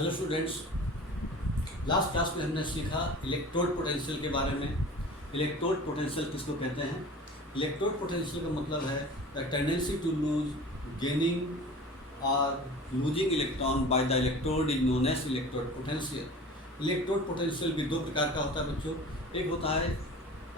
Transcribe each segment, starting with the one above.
Hello students, last class में हमने सीखा इलेक्ट्रोड पोटेंशियल के बारे में। इलेक्ट्रोड पोटेंशियल किसको कहते हैं? इलेक्ट्रोड पोटेंशियल का मतलब है the tendency to lose gaining और losing electron by the electrode is known as electrode potential. Electrode potential भी दो प्रकार का होता है बच्चों। एक होता है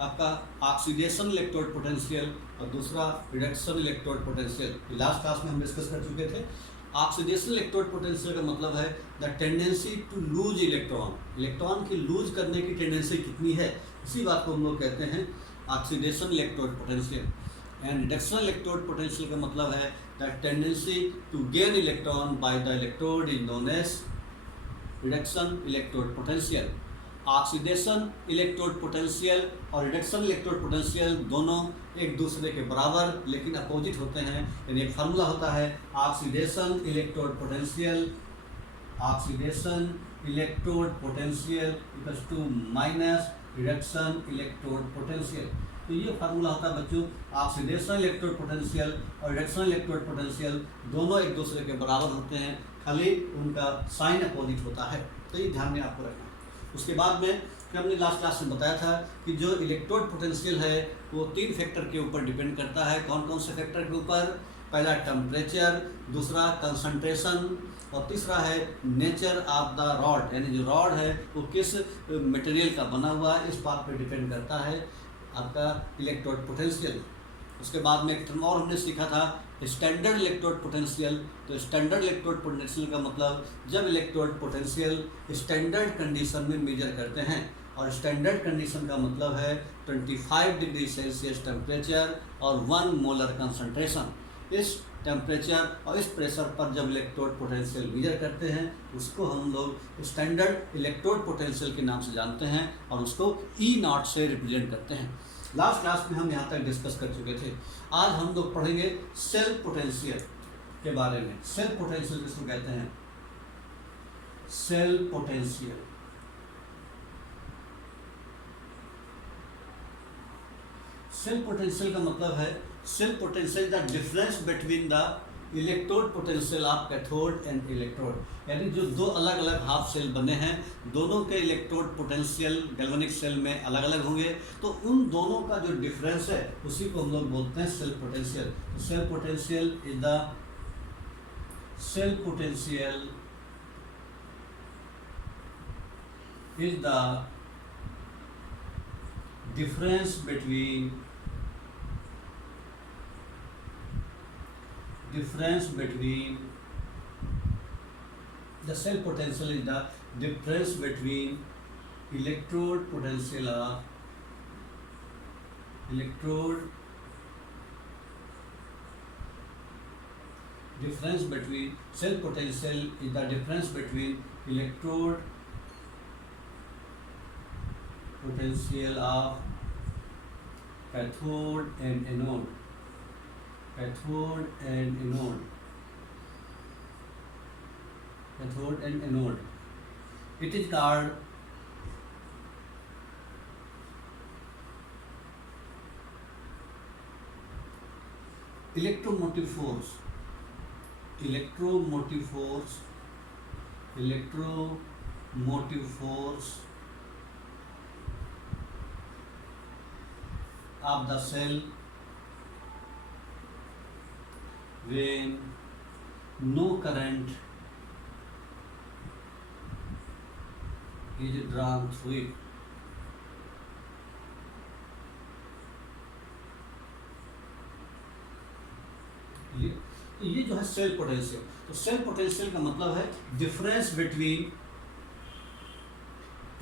आपका ऑक्सीडेशन इलेक्ट्रोड पोटेंशियल और दूसरा reduction electrode potential. Last class में हम डिस्कस कर चुके थे। ऑक्सीडेशन इलेक्ट्रोड पोटेंशियल का मतलब है the tendency to lose electron, electron की लूज करने की टेंडेंसी कितनी है, इसी बात को हम लोग कहते हैं oxidation electrode potential. And reduction electrode potential का मतलब है the tendency to gain electron by the electrode is known as reduction electrode potential. Oxidation electrode potential और रिडक्शन इलेक्ट्रोड पोटेंशियल दोनों एक दूसरे के बराबर लेकिन अपोजिट होते हैं। यानी एक फार्मूला होता है oxidation electrode potential, oxidation electrode potential equals to minus reduction electrode potential. तो ये फार्मूला होता है बच्चों, ऑक्सीडेशन इलेक्ट्रोड पोटेंशियल और रिडक्शन इलेक्ट्रोड पोटेंशियल दोनों एक दूसरे के बराबर होते हैं, खाली उनका साइन अपोजिट होता है। तो ये ध्यान में आपको रखना है। उसके बाद में फिर हमने लास्ट क्लास में बताया था कि जो इलेक्ट्रोड पोटेंशियल है वो 3 फैक्टर के ऊपर डिपेंड करता है। कौन कौन से फैक्टर के ऊपर? पहला टेम्परेचर, दूसरा कंसंट्रेशन और तीसरा है नेचर ऑफ द रॉड, यानी जो रॉड है वो किस मटेरियल का बना हुआ है, इस बात पर डिपेंड करता है आपका इलेक्ट्रोड पोटेंशियल। उसके बाद में एक टर्म और हमने सीखा था स्टैंडर्ड इलेक्ट्रोड पोटेंशियल। तो स्टैंडर्ड इलेक्ट्रोड पोटेंशियल का मतलब जब इलेक्ट्रोड पोटेंशियल स्टैंडर्ड कंडीशन में मेजर करते हैं, और स्टैंडर्ड कंडीशन का मतलब है 25 डिग्री सेल्सियस टेम्परेचर और 1 मोलर कंसंट्रेशन। इस टेम्परेचर और इस प्रेशर पर जब इलेक्ट्रोड पोटेंशियल मेजर करते हैं उसको हम लोग स्टैंडर्ड इलेक्ट्रोड पोटेंशियल के नाम से जानते हैं और उसको E0 से रिप्रेजेंट करते हैं। लास्ट क्लास में हम यहाँ तक डिस्कस कर चुके थे। आज हम लोग पढ़ेंगे सेल्फ पोटेंशियल के बारे में। सेल्फ पोटेंशियल किसको कहते हैं? सेल्फ पोटेंशियल, सेल्फ पोटेंशियल का मतलब है self potential the difference between the electrode potential of cathode and electrode. यानी जो दो अलग अलग हाफ सेल बने हैं, दोनों के इलेक्ट्रोड पोटेंशियल गैल्वेनिक सेल में अलग अलग होंगे, तो उन दोनों का जो डिफरेंस है उसी को हम लोग बोलते हैं सेल्फ पोटेंशियल। तो self potential is the self potential is the difference between the cell potential is the difference between electrode potential of electrode difference between cell potential is the difference between electrode potential of cathode and anode, cathode and anode, cathode and anode. It is called electromotive force, electromotive force, electromotive force of the cell when no current is drawn through it. ये जो है cell potential. तो cell potential का मतलब है difference between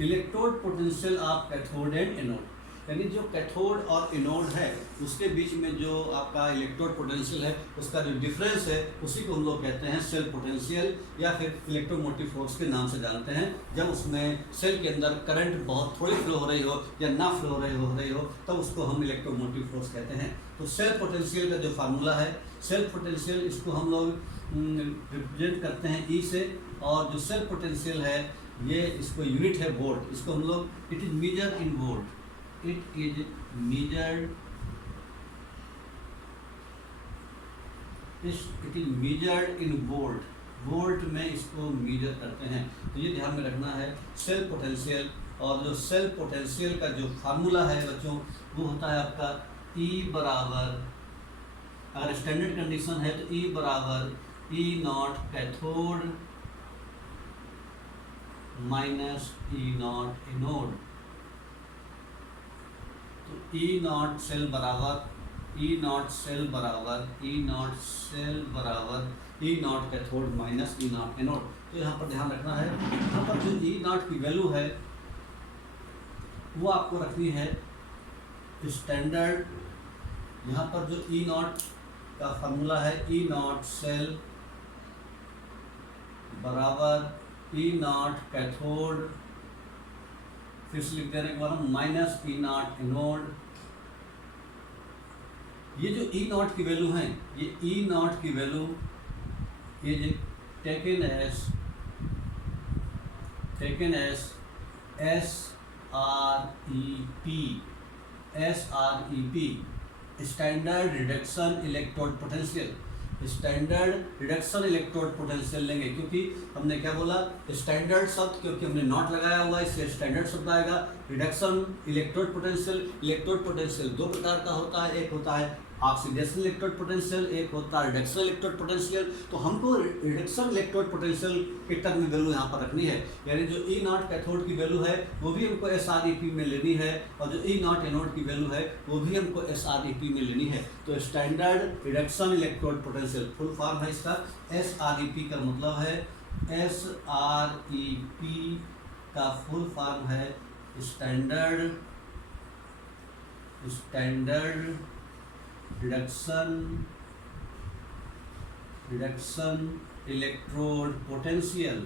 electrode potential of cathode and anode. यानी जो cathode और एनोड है उसके बीच में जो आपका इलेक्ट्रोड पोटेंशियल है उसका जो डिफरेंस है उसी को हम लोग कहते हैं सेल पोटेंशियल या फिर इलेक्ट्रोमोटिव फोर्स के नाम से जानते हैं। जब उसमें सेल के अंदर करंट बहुत थोड़ी फ्लो हो रही हो या ना फ्लो हो रही हो तब उसको हम इलेक्ट्रोमोटिव फोर्स कहते हैं। तो सेल पोटेंशियल का जो फार्मूला है, सेल पोटेंशियल, इसको हम लोग रिप्रेजेंट करते हैं E से, और जो सेल पोटेंशियल है ये इसको यूनिट है वोल्ट। इसको हम लोग it is measure in volt, it is measured in volt volt में इसको मीजर करते हैं। तो ये ध्यान में रखना है सेल पोटेंशियल। और जो सेल पोटेंशियल का जो फार्मूला है बच्चों वो होता है आपका E बराबर, अगर स्टैंडर्ड कंडीशन है तो E बराबर E not cathode minus E not anode. तो E नॉट सेल बराबर E नॉट सेल बराबर E नॉट सेल बराबर E not cathode minus E not anode. तो यहाँ पर ध्यान रखना है, यहाँ पर जो E नॉट की वैल्यू है वो आपको रखनी है स्टैंडर्ड। यहाँ पर जो E नॉट का फार्मूला है E नॉट सेल बराबर E नॉट कैथोड, फिर से लिख दे रहे हैं माइनस E नॉट एनोड। ये जो E नॉट की वैल्यू है, ये E नॉट की वैल्यू ये जो taken S SREP standard reduction electrode potential. Standard reduction electrode potential लेंगे, क्योंकि हमने क्या बोला स्टैंडर्ड शब्द, क्योंकि हमने नॉट लगाया हुआ है इसलिए स्टैंडर्ड शब्द आएगा। रिडक्शन इलेक्ट्रोड पोटेंशियल दो प्रकार का होता है, एक होता है ऑक्सीडेशन इलेक्ट्रोड पोटेंशियल, एक होता है रिडक्शन इलेक्ट्रोड पोटेंशियल। तो हमको रिडक्शन इलेक्ट्रोड पोटेंशियल के टर्म में वैल्यू यहाँ पर रखनी है, यानी जो E नॉट कैथोड की वैल्यू है वो भी हमको SREP में लेनी है, और जो E नॉट एनोड की वैल्यू है वो भी हमको SREP में लेनी है। तो standard reduction electrode potential full form है इसका SREP का मतलब है SREP का फुल फॉर्म है स्टैंडर्ड रिडक्शन इलेक्ट्रोड पोटेंशियल।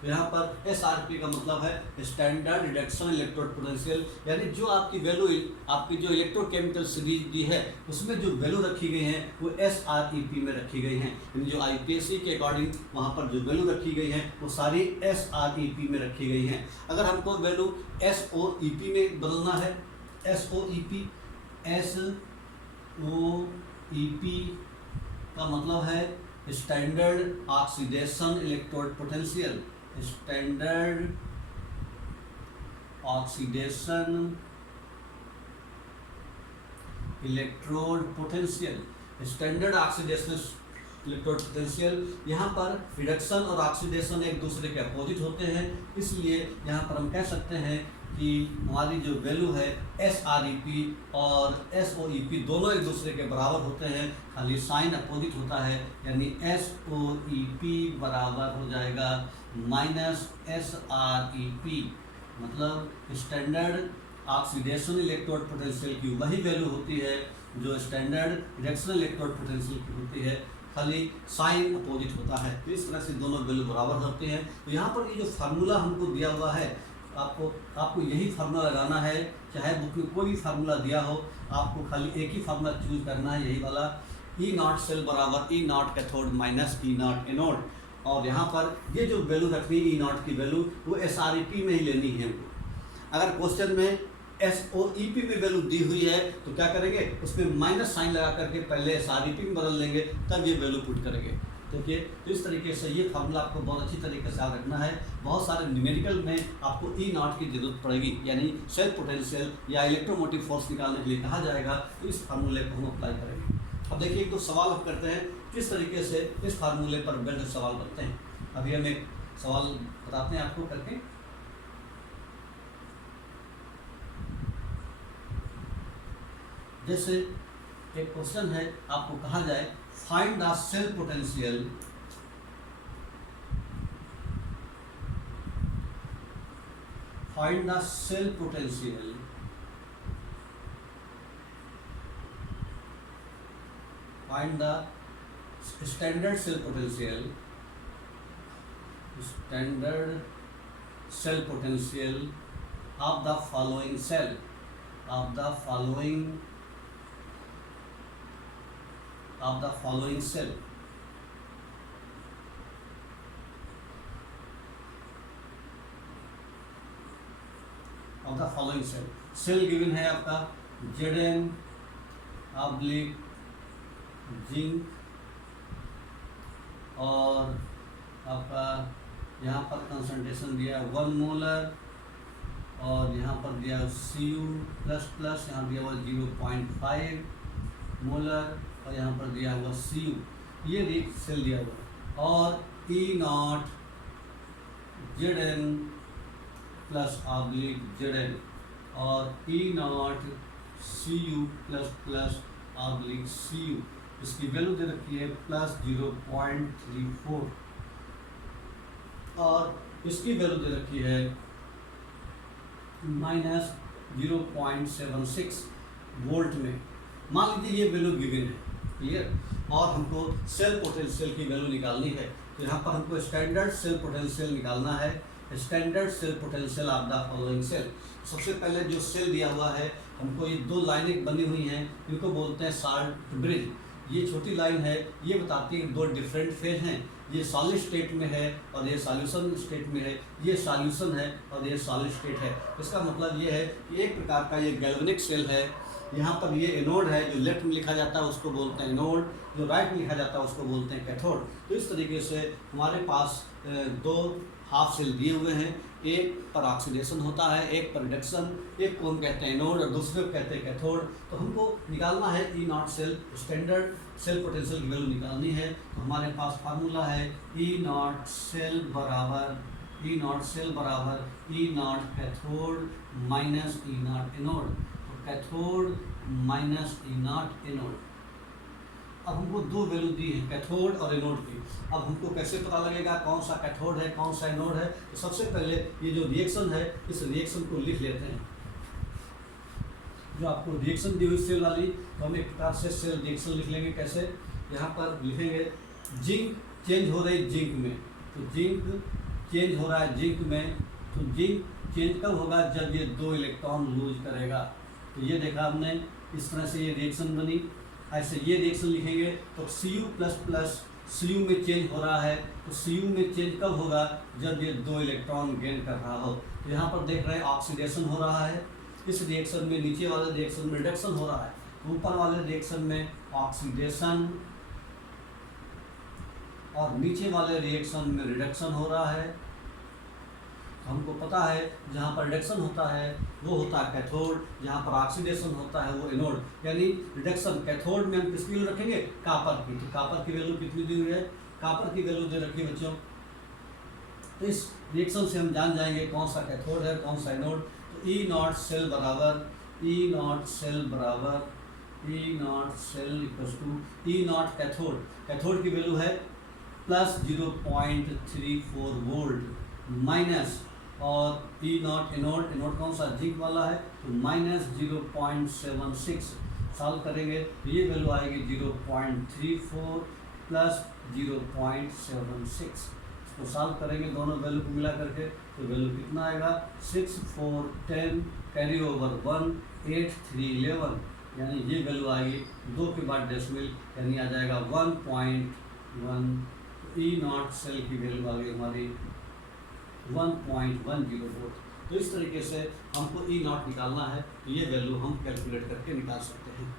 तो यहाँ पर SRP का मतलब है स्टैंडर्ड रिडक्शन इलेक्ट्रोड पोटेंशियल, यानी जो आपकी वैल्यू आपकी जो इलेक्ट्रोकेमिकल सीरीज दी है उसमें जो वैल्यू रखी गई हैं वो SREP में रखी गई हैं, यानी जो IPSC के अकॉर्डिंग वहाँ पर जो वैल्यू रखी गई हैं वो सारी SREP में रखी गई हैं। अगर हमको वैल्यू SOEP में बदलना है, SOEP का मतलब है standard oxidation electrode potential. Standard oxidation electrode potential, standard oxidation electrode potential. यहाँ पर रिडक्शन और ऑक्सीडेशन एक दूसरे के अपोजिट होते हैं, इसलिए यहाँ पर हम कह सकते हैं कि हमारी जो वैल्यू है SREP और SOEP दोनों एक दूसरे के बराबर होते हैं, खाली साइन अपोजिट होता है, यानी SOEP बराबर हो जाएगा माइनस SREP। मतलब स्टैंडर्ड ऑक्सीडेशन इलेक्ट्रोड पोटेंशियल की वही वैल्यू होती है जो स्टैंडर्ड रिडक्शन इलेक्ट्रोड पोटेंशियल की होती है, खाली साइन अपोजिट होता है। तो इस तरह से दोनों वैल्यू बराबर होते हैं। तो यहाँ पर ये जो फार्मूला हमको दिया हुआ है आपको यही फार्मूला लगाना है, चाहे बुक में कोई भी फार्मूला दिया हो, आपको खाली एक ही फार्मूला चूज करना है, यही वाला E नॉट सेल बराबर E not cathode minus E not anode. और यहाँ पर ये जो वैल्यू रखनी है E नॉट की वैल्यू वो SREP में ही लेनी है हमको। अगर क्वेश्चन में SOEP में वैल्यू दी हुई है तो क्या करेंगे, उसमें माइनस साइन लगा करके पहले SREP में बदल लेंगे, तब ये वैल्यू पुट करेंगे। ठीक है, तो इस तरीके से ये फार्मूला आपको बहुत अच्छी तरीके से याद रखना है। बहुत सारे न्यूमेरिकल में आपको E नॉट की जरूरत पड़ेगी, यानी सेल पोटेंशियल या इलेक्ट्रोमोटिव फोर्स निकालने के लिए कहा जाएगा, तो इस फार्मूले को हम अप्लाई करेंगे। अब देखिए एक तो सवाल हम करते हैं किस तरीके से इस फार्मूले पर बेस्ड सवाल बनते हैं। अभी हम एक सवाल बताते हैं आपको करके। जैसे एक क्वेश्चन है, आपको कहा जाए find the cell potential find the cell potential find the standard cell potential of the following cell cell given है आपका Zn ऑब्लिक जिंक, और आपका यहाँ पर कंसंट्रेशन दिया 1 मोलर, और यहाँ पर दिया Cu प्लस, यहाँ दिया हुआ 0.5 मोलर, और यहाँ पर दिया हुआ Cu, ये रिएक्ट सेल दिया हुआ, और E0 Zn plus oblique Zn, और E0 Cu plus oblique Cu, इसकी वैल्यू दे रखी है प्लस 0.34, और इसकी वैल्यू दे रखी है माइनस 0.76 वोल्ट में। मान लीजिए ये वैल्यू गिवन है, क्लियर, और हमको सेल पोटेंशियल की वैल्यू निकालनी है। तो यहाँ पर हमको स्टैंडर्ड सेल पोटेंशियल निकालना है, standard cell potential of the following cell. सबसे पहले जो सेल दिया हुआ है हमको, ये 2 लाइनें बनी हुई हैं, इनको बोलते हैं साल्ट ब्रिज। ये छोटी लाइन है, ये बताती है 2 डिफरेंट फेज हैं, ये सॉलिड स्टेट में है और ये सॉल्यूशन स्टेट में है, ये सॉल्यूशन है और ये सॉलिड स्टेट है। इसका मतलब ये है कि एक प्रकार का ये गैल्वेनिक सेल है। यहाँ पर ये एनोड है, जो लेफ्ट में लिखा जाता है उसको बोलते हैं एनोड, जो राइट में लिखा जाता है उसको बोलते हैं कैथोड। तो इस तरीके से हमारे पास 2 हाफ सेल दिए हुए हैं, एक पर ऑक्सीडेशन होता है, एक पर रिडक्शन, एक को हम कहते हैं एनोड और दूसरे को कहते हैं कैथोड। तो हमको निकालना है E0 cell, standard cell potential की वैल्यू निकालनी है। तो हमारे पास फार्मूला है E0 सेल बराबर E0 cathode minus E0 anode, तो कैथोड माइनस E0 एनोड। अब हमको 2 वैल्यू दी है कैथोड और एनोड की। अब हमको कैसे पता लगेगा कौन सा कैथोड है कौन सा एनोड है? तो सबसे पहले ये जो रिएक्शन है, इस रिएक्शन को लिख लेते हैं। जो आपको रिएक्शन दी हुई सेल वाली, तो हम एक प्रकार से सेल रिएक्शन लिख लेंगे। कैसे? यहाँ पर लिखेंगे जिंक चेंज हो रही जिंक में, तो जिंक चेंज हो रहा है जिंक में। तो जिंक चेंज कब होगा? जब ये 2 इलेक्ट्रॉन लूज करेगा। तो ये देखा हमने, इस तरह से ये रिएक्शन बनी। ऐसे ये रिएक्शन लिखेंगे तो Cu में चेंज हो रहा है। तो Cu में चेंज कब होगा? जब ये 2 इलेक्ट्रॉन गेन कर रहा हो। तो यहाँ पर देख रहे हैं ऑक्सीडेशन हो रहा है इस रिएक्शन में, नीचे वाले रिएक्शन में रिडक्शन हो रहा है, ऊपर वाले रिएक्शन में ऑक्सीडेशन और नीचे वाले रिएक्शन में रिडक्शन हो रहा है। हमको पता है जहाँ पर रिडक्शन होता है वो होता है कैथोड, जहाँ पर ऑक्सीडेशन होता है वो एनोड। यानी रिडक्शन कैथोड में हम किसकी वैल्यू रखेंगे? कॉपर की। तो कॉपर की वैल्यू कितनी दी हुई है? कॉपर की वैल्यू दे रखी है बच्चों। तो इस रिएक्शन से हम जान जाएंगे कौन सा कैथोड है कौन सा एनोड। तो E0 cell E0 cathode, cathode की वैल्यू है प्लस 0.34 वोल्ट माइनस, और E0 एनोड, एनोड कौन सा? जिंक वाला है, तो माइनस 0.76। सॉल्व करेंगे तो ये वैल्यू आएगी 0.34 प्लस 0.76। इसको सॉल्व करेंगे दोनों वैल्यू को मिला करके, तो वैल्यू कितना आएगा? 6 4 10 कैरी ओवर 1 8 3 11, यानी ये वैल्यू आएगी 2 के बाद डेसिमल, यानी आ जाएगा 1.1। E0 सेल की वैल्यू आ गई हमारी 1.10 वोल्ट। तो इस तरीके से हमको E0 निकालना है, तो ये वैल्यू हम कैलकुलेट करके निकाल सकते हैं।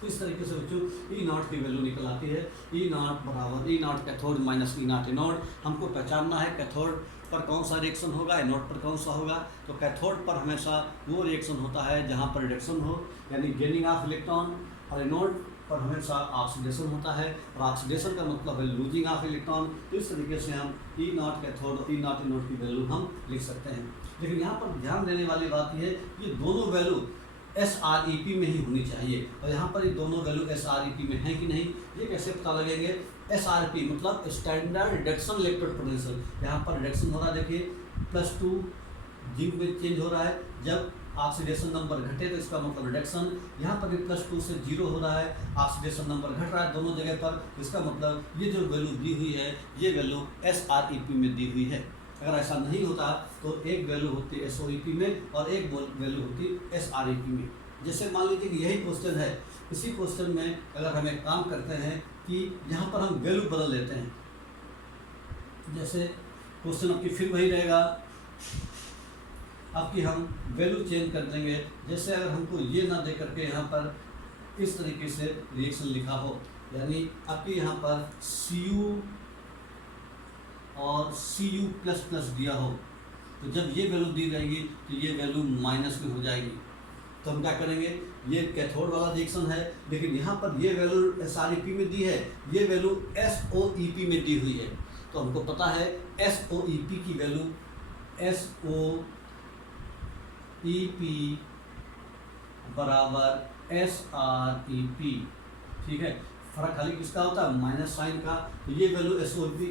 तो इस तरीके से बच्चों E0 की वैल्यू निकल आती है। E0 बराबर E0 cathode minus E0 anode. हमको पहचानना है कैथोड पर कौन सा रिएक्शन होगा, एनोड पर कौन सा होगा। तो कैथोड पर हमेशा वो रिएक्शन होता है जहाँ पर रिडक्शन हो, यानी गेनिंग ऑफ इलेक्ट्रॉन, और एनोड पर हमेशा ऑक्सीडेशन होता है, और ऑक्सीडेशन का मतलब है लूजिंग ऑफ इलेक्ट्रॉन। तो इस तरीके से हम E0 कैथोड और E0 एनोड की वैल्यू हम लिख सकते हैं। लेकिन यहाँ पर ध्यान देने वाली बात यह है कि दोनों वैल्यू SREP में ही होनी चाहिए, और यहाँ पर ये दोनों वैल्यू SREP में है कि नहीं, ये कैसे पता लगेंगे? SRP मतलब स्टैंडर्ड रिडक्शन इलेक्ट्रोड पोटेंशियल। यहाँ पर रिडक्शन हो रहा है, देखिए +2 जिंक में चेंज हो रहा है। जब ऑक्सीडेशन नंबर घटे तो इसका मतलब रिडक्शन। यहाँ पर भी +2 से 0 हो रहा है, ऑक्सीडेशन नंबर घट रहा है दोनों जगह पर। इसका मतलब ये जो वैल्यू दी हुई है ये वैल्यू SREP में दी हुई है। अगर ऐसा नहीं होता तो एक वैल्यू होती है SOEP में और एक वैल्यू होती SREP में। जैसे मान लीजिए कि यही क्वेश्चन है, इसी क्वेश्चन में अगर हम एक काम करते हैं कि यहाँ पर हम वैल्यू बदल देते हैं। जैसे क्वेश्चन आपकी फिर वही रहेगा, आपकी हम वैल्यू चेंज कर देंगे। जैसे अगर हमको ये ना दे करके यहाँ पर इस तरीके से रिएक्शन लिखा हो, यानी आपके यहाँ पर Cu और Cu++ दिया हो, तो जब ये वैल्यू दी जाएगी तो ये वैल्यू माइनस में हो जाएगी। तो हम क्या करेंगे, ये कैथोड वाला रिएक्शन है, लेकिन यहाँ पर ये वैल्यू SREP में दी है, ये वैल्यू SOEP में दी हुई है। तो हमको पता है SOEP की वैल्यू SOEP बराबर SREP, ठीक है। फर्क खाली किसका होता है, माइनस साइन का। तो ये वैल्यू SOEP की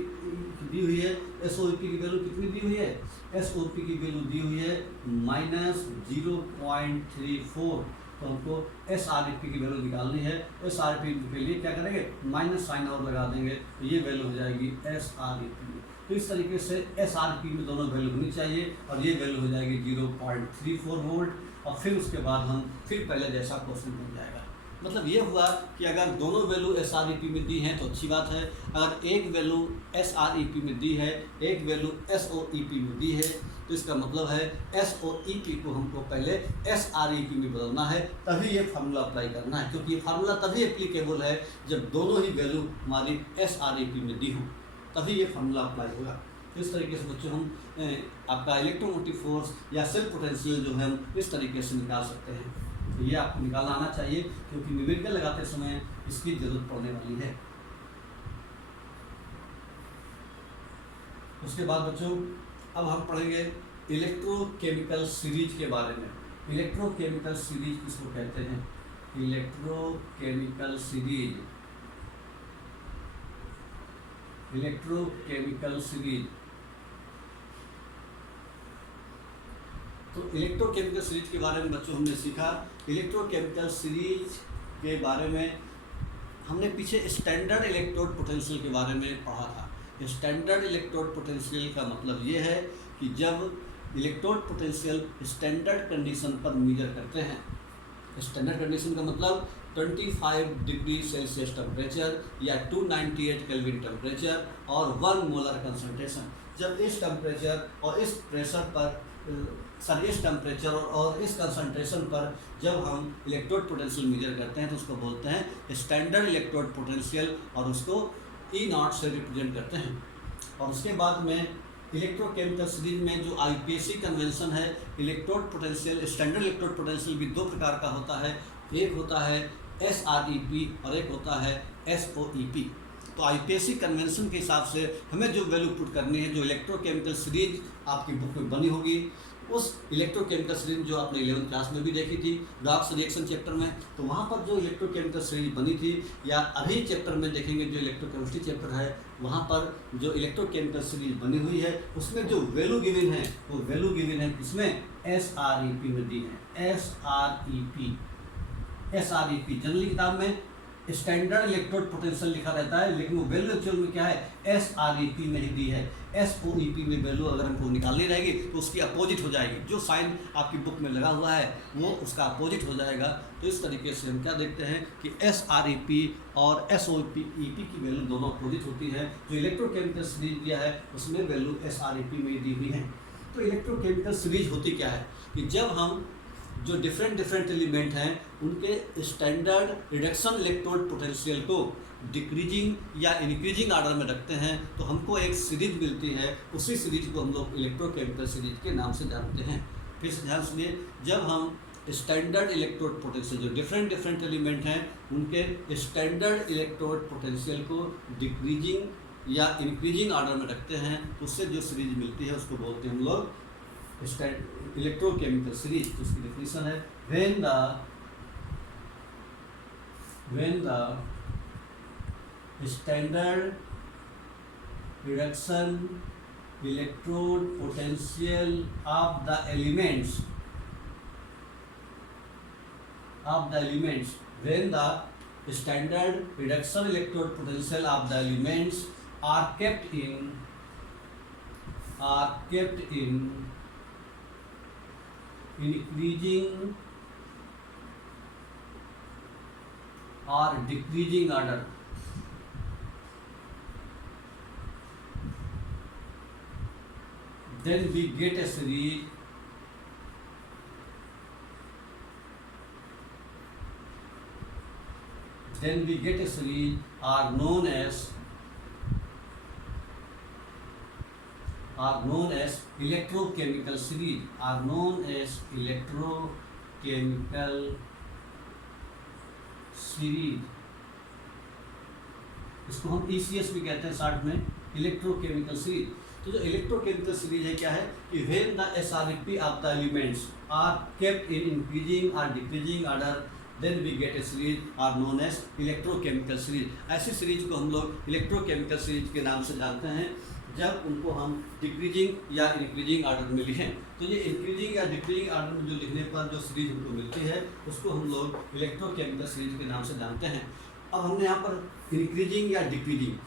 दी हुई है, SOEP की वैल्यू कितनी दी हुई है, SOP की वैल्यू दी हुई है -0.34। तो हमको SREP की वैल्यू निकालनी है। SREP के लिए क्या करेंगे, माइनस साइन और लगा देंगे, तो ये वैल्यू हो जाएगी SREP। तो इस तरीके से SREP में दोनों वैल्यू होनी चाहिए, और ये वैल्यू हो जाएगी 0.34 वोल्ट। और फिर उसके बाद हम फिर पहले जैसा क्वेश्चन बन जाएगा। मतलब ये हुआ कि अगर दोनों वैल्यू SREP में दी हैं तो अच्छी बात है, अगर एक वैल्यू SREP में दी है, एक वैल्यू SOEP में दी है, तो इसका मतलब है SOEP को हमको पहले SREP में बदलना है, तभी ये फार्मूला अप्लाई करना है। क्योंकि ये फार्मूला तभी एप्लीकेबल है जब दोनों ही वैल्यू हमारी SREP में दी हो, तभी ये फार्मूला अप्लाई होगा। तो इस तरीके से बच्चों हम आपका इलेक्ट्रोमोटिव फोर्स या सेल्फ पोटेंशियल जो है हम इस तरीके से निकाल सकते हैं। तो ये आपको निकालना आना चाहिए, क्योंकि न्यूमेरिकल लगाते समय इसकी जरूरत पड़ने वाली है। उसके बाद बच्चों अब हम पढ़ेंगे इलेक्ट्रोकेमिकल सीरीज के बारे में। इलेक्ट्रोकेमिकल सीरीज किसको कहते हैं, इलेक्ट्रोकेमिकल सीरीज, इलेक्ट्रोकेमिकल सीरीज। तो इलेक्ट्रोकेमिकल सीरीज के बारे में बच्चों हमने सीखा। इलेक्ट्रोकेमिकल सीरीज के बारे में हमने पीछे स्टैंडर्ड इलेक्ट्रोड पोटेंशियल के बारे में पढ़ा था। स्टैंडर्ड इलेक्ट्रोड पोटेंशियल का मतलब ये है कि जब इलेक्ट्रोड पोटेंशियल स्टैंडर्ड कंडीशन पर मेजर करते हैं, स्टैंडर्ड कंडीशन का मतलब 25 डिग्री सेल्सियस टेम्परेचर या 298 केल्विन टेम्परेचर और 1 मोलर कंसंट्रेशन। जब इस टेम्परेचर और इस प्रेशर पर इस टेम्परेचर और इस कंसंट्रेशन पर जब हम इलेक्ट्रोड पोटेंशियल मेजर करते हैं तो उसको बोलते हैं स्टैंडर्ड इलेक्ट्रोड पोटेंशियल, और उसको E0 से रिप्रेजेंट करते हैं। और उसके बाद में इलेक्ट्रोकेमिकल सीरीज में जो IPAC कन्वेंशन है, electrode potential, standard electrode potential भी दो प्रकार का होता है, एक होता है SREP और एक होता है SOEP। तो IPAC कन्वेंशन के हिसाब से हमें जो वैल्यू पुट करनी है, जो इलेक्ट्रोकेमिकल सीरीज आपकी बुक में बनी होगी, उस इलेक्ट्रोकेमिकल सीरीज जो आपने 11th क्लास में भी देखी थी रॉक्स रिएक्शन चैप्टर में, तो वहाँ पर जो इलेक्ट्रोकेमिकल सीरीज बनी थी, या अभी चैप्टर में देखेंगे जो इलेक्ट्रोकेमिस्ट्री चैप्टर है, वहाँ पर जो इलेक्ट्रोकेमिकल सीरीज बनी हुई है उसमें जो वैल्यू गिवन है वो वैल्यू गिवन है किसमें, SREP में दी है। SREP जनरली किताब में स्टैंडर्ड इलेक्ट्रोड पोटेंशियल लिखा रहता है, लेकिन वो वैल्यू एक्चुअल में क्या है, SREP में ही दी है। SOEP में वैल्यू अगर हमको निकालनी रहेगी तो उसकी अपोजिट हो जाएगी, जो साइन आपकी बुक में लगा हुआ है वो उसका अपोजिट हो जाएगा। तो इस तरीके से हम क्या देखते हैं कि SREP और SOEP की वैल्यू दोनों अपोजिट होती है। जो इलेक्ट्रोकेमिकल सीरीज दिया है उसमें वैल्यू SREP में दी हुई है। तो इलेक्ट्रोकेमिकल सीरीज होती क्या है कि जब हम जो डिफरेंट एलिमेंट हैं उनके स्टैंडर्ड रिडक्शन इलेक्ट्रोड पोटेंशियल को डिक्रीजिंग या इंक्रीजिंग ऑर्डर में रखते हैं तो हमको एक सीरीज मिलती है। उसी सीरीज को हम लोग इलेक्ट्रोकेमिकल सीरीज के नाम से जानते हैं। फिर से ध्यान सुनिए, जब हम स्टैंडर्ड इलेक्ट्रोड पोटेंशियल, जो डिफरेंट एलिमेंट हैं उनके स्टैंडर्ड इलेक्ट्रोड पोटेंशियल को डिक्रीजिंग या इंक्रीजिंग ऑर्डर में रखते हैं तो उससे जो सीरीज मिलती है उसको बोलते हैं हम लोग इलेक्ट्रोकेमिकल सीरीज। उसकी डेफिनेशन है when the standard reduction electrode potential of the elements when the standard reduction electrode potential of the elements are kept in increasing or decreasing order, then we get a series then we get a series are known as electrochemical series, are known as electrochemical series. इसको हम ECS भी कहते हैं short में, electrochemical series. तो जो electrochemical series है क्या है कि when the SREP of the elements are kept in increasing और decreasing order, then we get a series are known as electrochemical series. ऐसी सीरीज को हम लोग इलेक्ट्रोकेमिकल सीरीज के नाम से जानते हैं जब उनको हम डिक्रीजिंग या इंक्रीजिंग ऑर्डर में लिखें। तो ये इंक्रीजिंग या डिक्रीजिंग ऑर्डर में जो लिखने पर जो सीरीज हमको मिलती है उसको हम लोग इलेक्ट्रोकेमिकल सीरीज के नाम से जानते हैं। अब हमने यहाँ पर इंक्रीजिंग या डिक्रीजिंग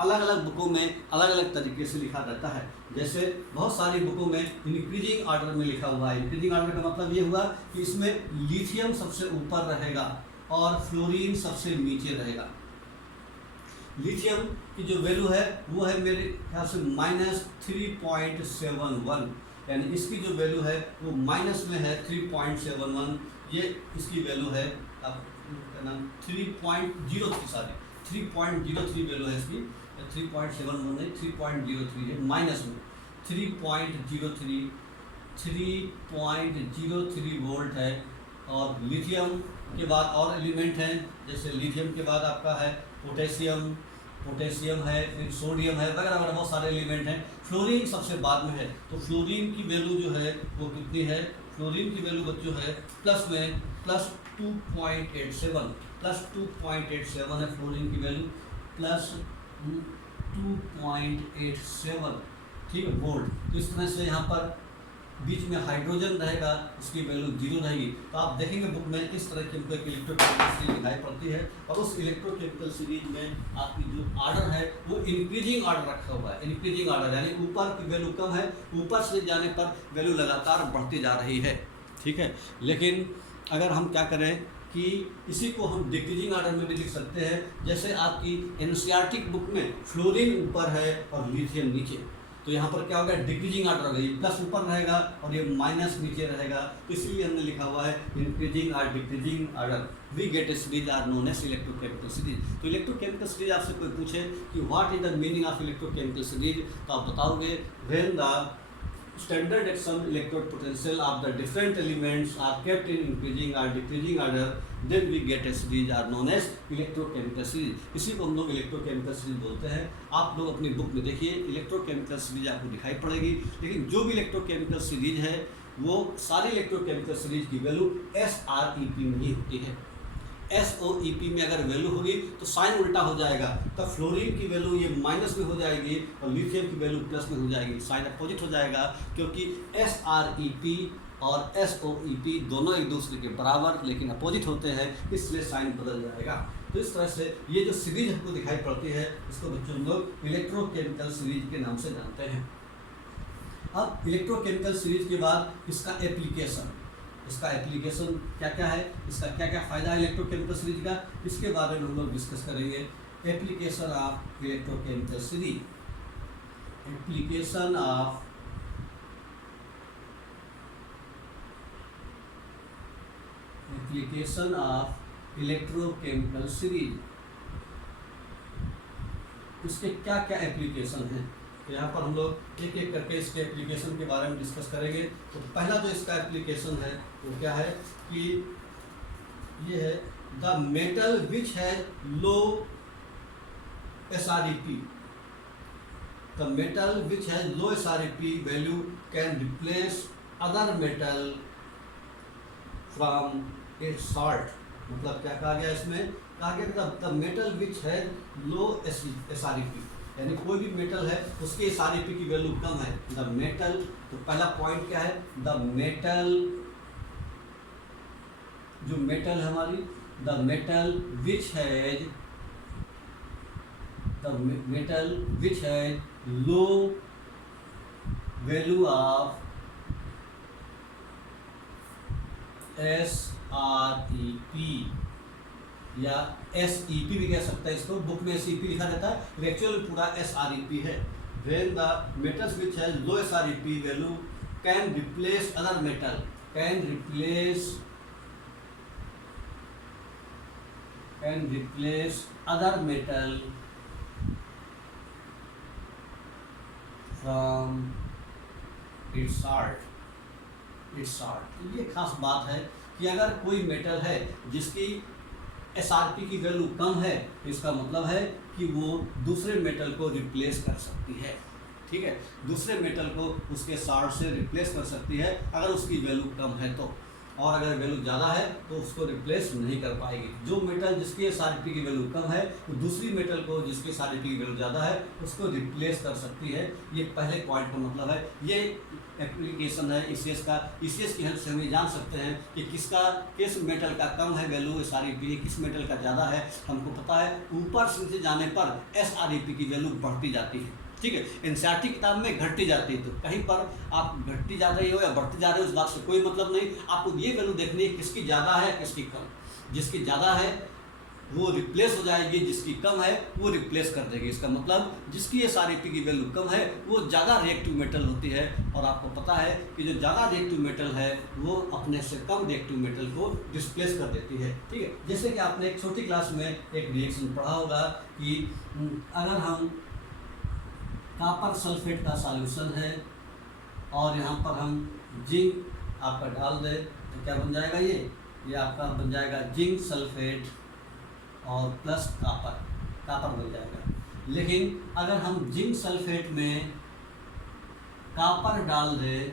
अलग अलग बुकों में अलग अलग तरीके से लिखा रहता है। जैसे बहुत सारी बुकों में इंक्रीजिंग ऑर्डर में लिखा हुआ है। इंक्रीजिंग ऑर्डर का मतलब ये हुआ कि इसमें लिथियम सबसे ऊपर रहेगा और फ्लोरीन सबसे नीचे रहेगा। लिथियम की जो वैल्यू है वो है मेरे ख्याल से -3.71, यानी इसकी जो वैल्यू है वो माइनस में है 3.71, ये इसकी वैल्यू है अब नाम 3.03 वैल्यू है इसकी, 3.71 नहीं 3.03 है, माइनस में 3.03 वोल्ट है। और लिथियम के बाद और एलिमेंट हैं, जैसे लिथियम के बाद आपका है पोटेशियम है, फिर सोडियम है, वगैरह वगैरह बहुत सारे एलिमेंट हैं। फ्लोरीन सबसे बाद में है, तो फ्लोरीन की वैल्यू जो है वो कितनी है, फ्लोरीन की वैल्यू बच्चों है प्लस में +2.87 है फ्लोरीन की वैल्यू, +2.87, ठीक है, वोल्ट। तो इस तरह से यहाँ पर बीच में हाइड्रोजन रहेगा, उसकी वैल्यू 0 रहेगी। तो आप देखेंगे बुक में इस तरह की हमको एक इलेक्ट्रोकेमिकल सीरीज दिखाई पड़ती है, और उस इलेक्ट्रोकेमिकल सीरीज में आपकी जो ऑर्डर है वो इंक्रीजिंग ऑर्डर रखा हुआ है। इंक्रीजिंग ऑर्डर यानी ऊपर की वैल्यू कम है, ऊपर से जाने पर वैल्यू लगातार बढ़ती जा रही है, ठीक है। लेकिन अगर हम क्या करें कि इसी को हम डिक्रीजिंग ऑर्डर में भी लिख सकते हैं। जैसे आपकी NCERT बुक में फ्लोरीन ऊपर है और लिथियम नीचे, तो यहाँ पर क्या होगा, डिक्रीजिंग ऑर्डर होगा, ये प्लस ऊपर रहेगा और ये माइनस नीचे रहेगा। तो इसलिए हमने लिखा हुआ है इंक्रीजिंग और decreasing order. We get a series are known as electrochemical series. तो इलेक्ट्रोकेमिकल सीरीज आपसे कोई पूछे कि what is the meaning of electrochemical series, तो आप बताओगे when the standard action electrode potential of the different elements are kept in increasing or decreasing order, then we get a series are known as electrochemical series। इसी को हम लोग electrochemical series बोलते हैं। आप लोग अपनी बुक में देखिए इलेक्ट्रोकेमिकल सीरीज आपको दिखाई पड़ेगी, लेकिन जो भी इलेक्ट्रोकेमिकल सीरीज है वो सारी इलेक्ट्रोकेमिकल सीरीज की वैल्यू SREP में ही होती है। SOEP में अगर वैल्यू होगी तो साइन उल्टा हो जाएगा, तब फ्लोरीन की वैल्यू ये माइनस में हो जाएगी और लिथियम की वैल्यू प्लस में हो जाएगी, साइन अपोजिट हो जाएगा, क्योंकि SREP और SOEP दोनों एक दूसरे के बराबर लेकिन अपोजिट होते हैं, इसलिए साइन बदल जाएगा। तो इस तरह से ये जो सीरीज हमको दिखाई पड़ती है इसको बच्चों लोग इलेक्ट्रोकेमिकल सीरीज के नाम से जानते हैं। अब इलेक्ट्रोकेमिकल सीरीज के बाद इसका एप्लीकेशन क्या क्या है, इसका क्या क्या फ़ायदा है इलेक्ट्रोकेमिकल सीरीज का, इसके बारे में हम लोग डिस्कस करेंगे। Application of electrochemical series, application of electrochemical series, इसके क्या क्या एप्लीकेशन हैं। तो यहाँ पर हम लोग एक एक करके इसके एप्लीकेशन के बारे में डिस्कस करेंगे। तो पहला जो इसका एप्लीकेशन है वो क्या है कि ये है the metal which has low SREP, the metal which has low SREP value can replace other metal from its salt. मतलब क्या कहा गया इसमें, कहा गया the metal which has low SREP, यानी कोई भी मेटल है उसके SREP की वैल्यू कम है। द मेटल, तो पहला पॉइंट क्या है, द मेटल, जो मेटल है हमारी, the metal which has low value of SREP या SEP भी कह सकता है इसको, बुक में SEP लिखा रहता है, एक्चुअल पूरा SREP है। When the metals which has low SREP value can replace other metal, can replace can replace other metal from its salt. ये खास बात है कि अगर कोई मेटल है जिसकी SRP की वैल्यू कम है, इसका मतलब है कि वो दूसरे मेटल को रिप्लेस कर सकती है। ठीक है, दूसरे मेटल को उसके सॉल्ट से रिप्लेस कर सकती है अगर उसकी वैल्यू कम है तो, और अगर वैल्यू ज़्यादा है तो उसको रिप्लेस नहीं कर पाएगी। जो मेटल जिसकी SRP की वैल्यू कम है वो दूसरी मेटल को जिसकी SRP की वैल्यू ज़्यादा है उसको रिप्लेस कर सकती है। ये पहले पॉइंट का मतलब है। ये एप्लीकेशन है ECS का। ECS की हेल्प से हम ये जान सकते हैं कि किस मेटल का कम है वैल्यू SRP, किस मेटल का ज़्यादा है। हमको पता है ऊपर से जाने पर SRP की वैल्यू बढ़ती जाती है। ठीक है, एनसीईआरटी किताब में घटती जाती है, तो कहीं पर आप घटती जा रही हो या बढ़ती जा रही हो उस बात से कोई मतलब नहीं। आपको ये वैल्यू देखनी है किसकी ज़्यादा है किसकी कम। जिसकी ज़्यादा है वो रिप्लेस हो जाएगी, जिसकी कम है वो रिप्लेस कर देगी। इसका मतलब जिसकी SRP की वैल्यू कम है वो ज़्यादा रिएक्टिव मेटल होती है, और आपको पता है कि जो ज़्यादा रिएक्टिव मेटल है वो अपने से कम रिएक्टिव मेटल को डिस्प्लेस कर देती है। ठीक है, जैसे कि आपने एक छोटी क्लास में एक रिएक्शन पढ़ा होगा कि अगर हम कॉपर सल्फेट का सॉल्यूशन है और यहाँ पर हम जिंक आपका डाल दें तो क्या बन जाएगा, ये आपका बन जाएगा जिंक सल्फेट और प्लस कॉपर बन जाएगा। लेकिन अगर हम जिंक सल्फेट में कॉपर डाल दें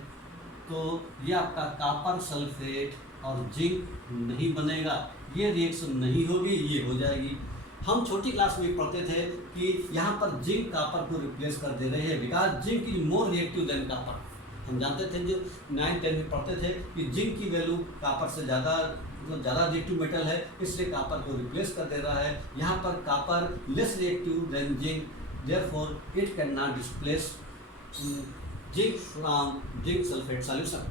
तो ये आपका कॉपर सल्फेट और जिंक नहीं बनेगा, ये रिएक्शन नहीं होगी, ये हो जाएगी। हम छोटी क्लास में पढ़ते थे कि यहाँ पर जिंक कॉपर को रिप्लेस कर दे रहे हैं because zinc is more reactive than copper. हम जानते थे जो 9-10 में पढ़ते थे कि जिंक की वैल्यू कॉपर से ज़्यादा मतलब ज़्यादा रिएक्टिव मेटल है, इसलिए कॉपर को रिप्लेस कर दे रहा है। यहाँ पर copper less reactive than zinc, therefore it can not displace zinc from zinc sulphate solution.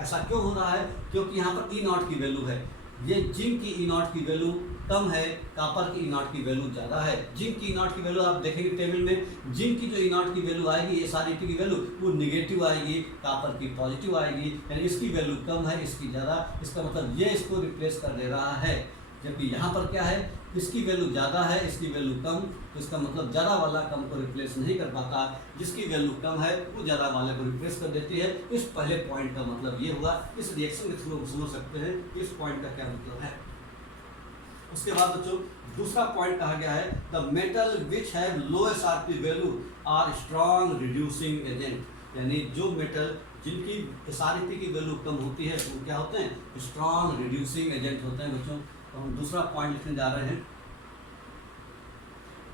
ऐसा क्यों हो रहा है? क्योंकि यहाँ पर E0 की वैल्यू है, ये जिंक की E0 की वैल्यू कम है, कॉपर की E0 की वैल्यू ज़्यादा है। जिंक की E0 की वैल्यू आप देखेंगे टेबल में, जिंक की जो E0 की वैल्यू आएगी SRP की वैल्यू वो निगेटिव आएगी, कॉपर की पॉजिटिव आएगी, यानी इसकी वैल्यू कम है इसकी ज़्यादा। इसका मतलब ये इसको रिप्लेस कर दे रहा है, जबकि यहाँ पर क्या है, इसकी वैल्यू ज़्यादा है इसकी वैल्यू कम, तो इसका मतलब ज़्यादा वाला कम को रिप्लेस नहीं कर पाता, जिसकी वैल्यू कम है वो ज़्यादा वाले को रिप्लेस कर देती है। इस पहले पॉइंट का मतलब ये हुआ। इस रिएक्शन के थ्रू समझ सकते हैं इस पॉइंट का क्या मतलब है। उसके बाद बच्चों दूसरा पॉइंट कहा गया है the metal which have low SRP value are strong reducing agent, यानी जो मेटल जिनकी SRP की वैल्यू कम होती है वो क्या होते हैं, स्ट्रॉन्ग रिड्यूसिंग एजेंट होते हैं। बच्चों तो हम दूसरा पॉइंट लिखने जा रहे हैं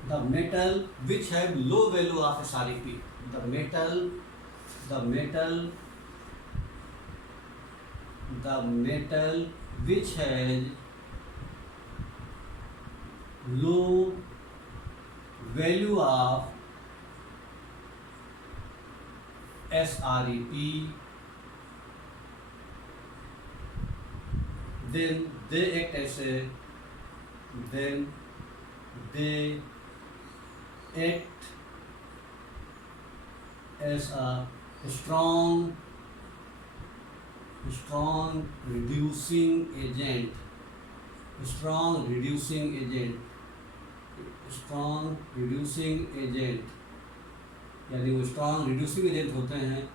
the metal which have low value of SRP, the metal which has low value of SRP, then they act as a strong reducing agent, यानी वो स्ट्रॉन्ग रिड्यूसिंग एजेंट होते हैं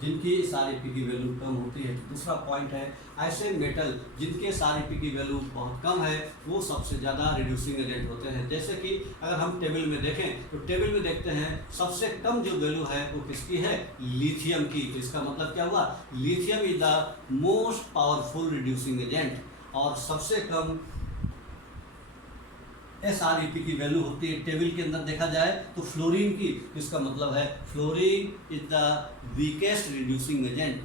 जिनकी SRP की वैल्यू कम होती है। दूसरा पॉइंट है ऐसे मेटल जिनके SRP की वैल्यू बहुत कम है वो सबसे ज़्यादा रिड्यूसिंग एजेंट होते हैं। जैसे कि अगर हम टेबल में देखें तो टेबल में देखते हैं सबसे कम जो वैल्यू है वो किसकी है, लिथियम की। तो इसका मतलब क्या हुआ, lithium is the most powerful reducing agent. और सबसे कम SRP की वैल्यू होती है टेबल के अंदर देखा जाए तो फ्लोरीन की। इसका मतलब है fluorine is the weakest reducing agent.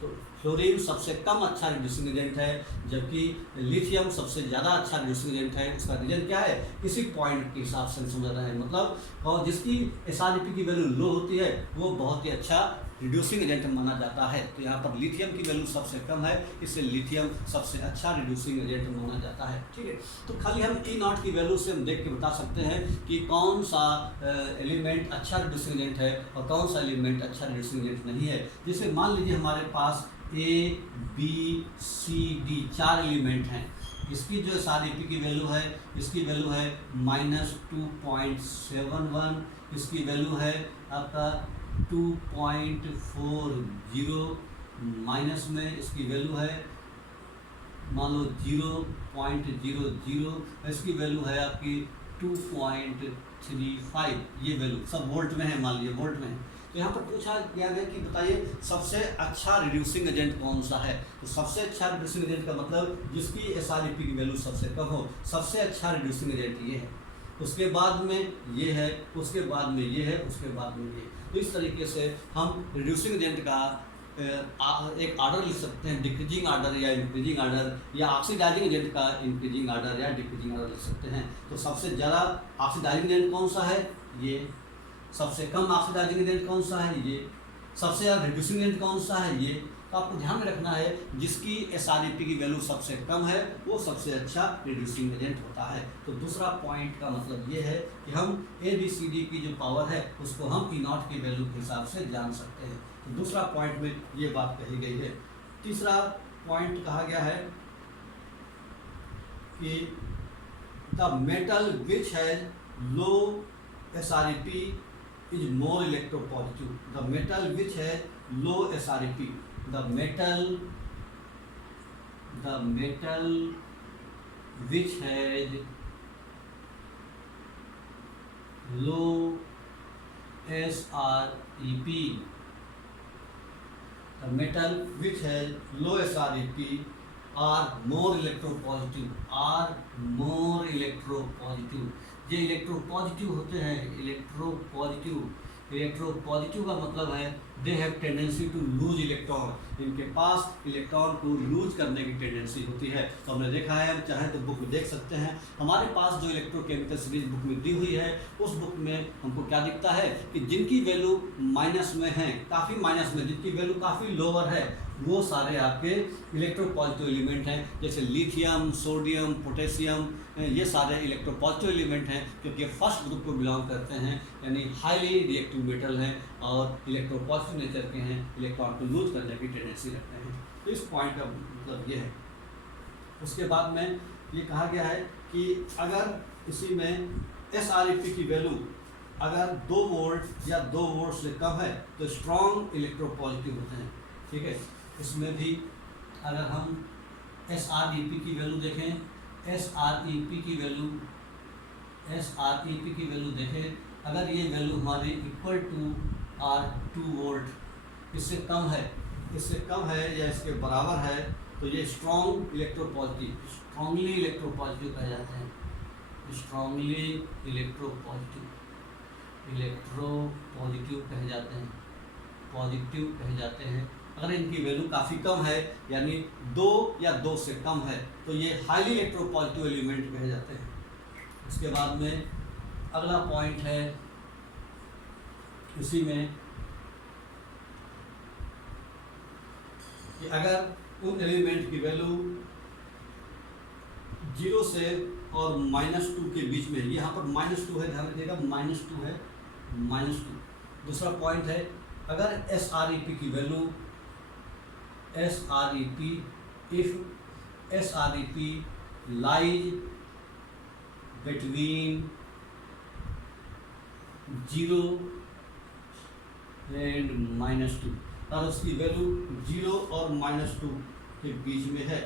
तो फ्लोरीन सबसे कम अच्छा रिड्यूसिंग एजेंट है, जबकि लिथियम सबसे ज़्यादा अच्छा रिड्यूसिंग एजेंट है। उसका रीजन क्या है, इसी पॉइंट के हिसाब से समझ रहे हैं। मतलब और जिसकी SRP की वैल्यू लो होती है वो बहुत ही अच्छा रिड्यूसिंग एजेंट माना जाता है। तो यहाँ पर लिथियम की वैल्यू सबसे कम है, इससे लिथियम सबसे अच्छा रिड्यूसिंग एजेंट माना जाता है। ठीक है, तो खाली हम E0 की वैल्यू से हम देख के बता सकते हैं कि कौन सा एलिमेंट अच्छा रिड्यूसिंग एजेंट है और कौन सा एलिमेंट अच्छा रिड्यूसिंग एजेंट नहीं है। जैसे मान लीजिए हमारे पास A, B, C, D 4 element हैं। इसकी जो SREP की वैल्यू है, इसकी वैल्यू है -2.71, इसकी वैल्यू है आपका 2.40, माइनस में इसकी वैल्यू है मान लो 0.00, इसकी वैल्यू है आपकी 2.35, ये वैल्यू सब वोल्ट में है, मान लीजिए वोल्ट में है। तो यहाँ पर पूछा गया है कि बताइए सबसे अच्छा रिड्यूसिंग एजेंट कौन सा है। तो सबसे अच्छा रिड्यूसिंग एजेंट का मतलब जिसकी SREP की वैल्यू सबसे कम हो, सबसे अच्छा रिड्यूसिंग एजेंट ये है, उसके बाद में ये है, उसके बाद में ये है, उसके बाद में ये। तो इस तरीके से हम रिड्यूसिंग एजेंट का एक आर्डर लिख सकते हैं, डिक्रीजिंग आर्डर या इंक्रीजिंग आर्डर, या ऑक्सीडाइजिंग एजेंट का इंक्रीजिंग आर्डर या डिक्रीजिंग आर्डर लिख सकते हैं। तो सबसे ज़्यादा ऑक्सीडाइजिंग एजेंट कौन सा है, ये। सबसे कम ऑक्सीडाइजिंग एजेंट कौन सा है, ये। सबसे ज़्यादा रिड्यूसिंग एजेंट कौन सा है, ये। तो आपको ध्यान में रखना है जिसकी SREP की वैल्यू सबसे कम है वो सबसे अच्छा रिड्यूसिंग एजेंट होता है। तो दूसरा पॉइंट का मतलब ये है कि हम ABCD की जो पावर है उसको हम P0 की वैल्यू के हिसाब से जान सकते हैं। तो दूसरा पॉइंट में ये बात कही गई है। तीसरा पॉइंट कहा गया है कि the metal which has low SREP is more electropositive. The metal which has low SREP, the metal which has low SREP, the metal which has low SREP are more electropositive, ये electropositive होते हैं। Electropositive का मतलब है they have tendency to lose electron, इनके पास electron को loose करने की टेंडेंसी होती है। तो हमने देखा है, हम चाहे तो बुक में देख सकते हैं, हमारे पास जो इलेक्ट्रोकेमिकल सीरीज बुक में दी हुई है उस बुक में हमको क्या दिखता है कि जिनकी वैल्यू माइनस में है, काफ़ी माइनस में, जिनकी वैल्यू काफ़ी लोअर है, वो सारे आपके इलेक्ट्रोपॉजिटिव एलिमेंट हैं। जैसे लिथियम, सोडियम, पोटेशियम, ये सारे इलेक्ट्रोपॉजिटिव एलिमेंट हैं क्योंकि फर्स्ट ग्रुप को बिलोंग करते हैं, यानी हाईली रिएक्टिव मेटल हैं और इलेक्ट्रोपॉजिटिव नेचर के हैं, इलेक्ट्रॉन को लूज करने की टेंडेंसी रखते हैं। तो इस पॉइंट का मतलब ये है। उसके बाद में ये कहा गया है कि अगर इसी में SREP की वैल्यू अगर 2 वोल्ट या 2 वोल्ट से कम है तो स्ट्रॉन्ग इलेक्ट्रोपॉजिटिव होते हैं। ठीक है, इसमें भी अगर हम SREP की वैल्यू देखें, SREP की वैल्यू देखें, अगर ये वैल्यू हमारी इक्वल टू आर 2 वोल्ट, इससे कम है या इसके बराबर है तो ये स्ट्रॉन्ग स्ट्रांगली इलेक्ट्रोपॉजिटिव कहे जाते हैं। स्ट्रांगली इलेक्ट्रोपॉजिटिव कहे जाते हैं, पॉजिटिव कहे जाते हैं। अगर इनकी वैल्यू काफ़ी कम है यानी 2 या 2 से कम है तो ये हाईली इलेक्ट्रोपॉजिटिव एलिमेंट कहे जाते हैं। उसके बाद में अगला पॉइंट है इसी में कि अगर उन एलिमेंट की वैल्यू 0 से और -2 के बीच में, यहाँ पर -2 है, ध्यान रखिएगा -2 है, -2। दूसरा पॉइंट है अगर SREP की value if SREP lies between 0 and -2 और उसकी वैल्यू 0 और -2 के बीच में है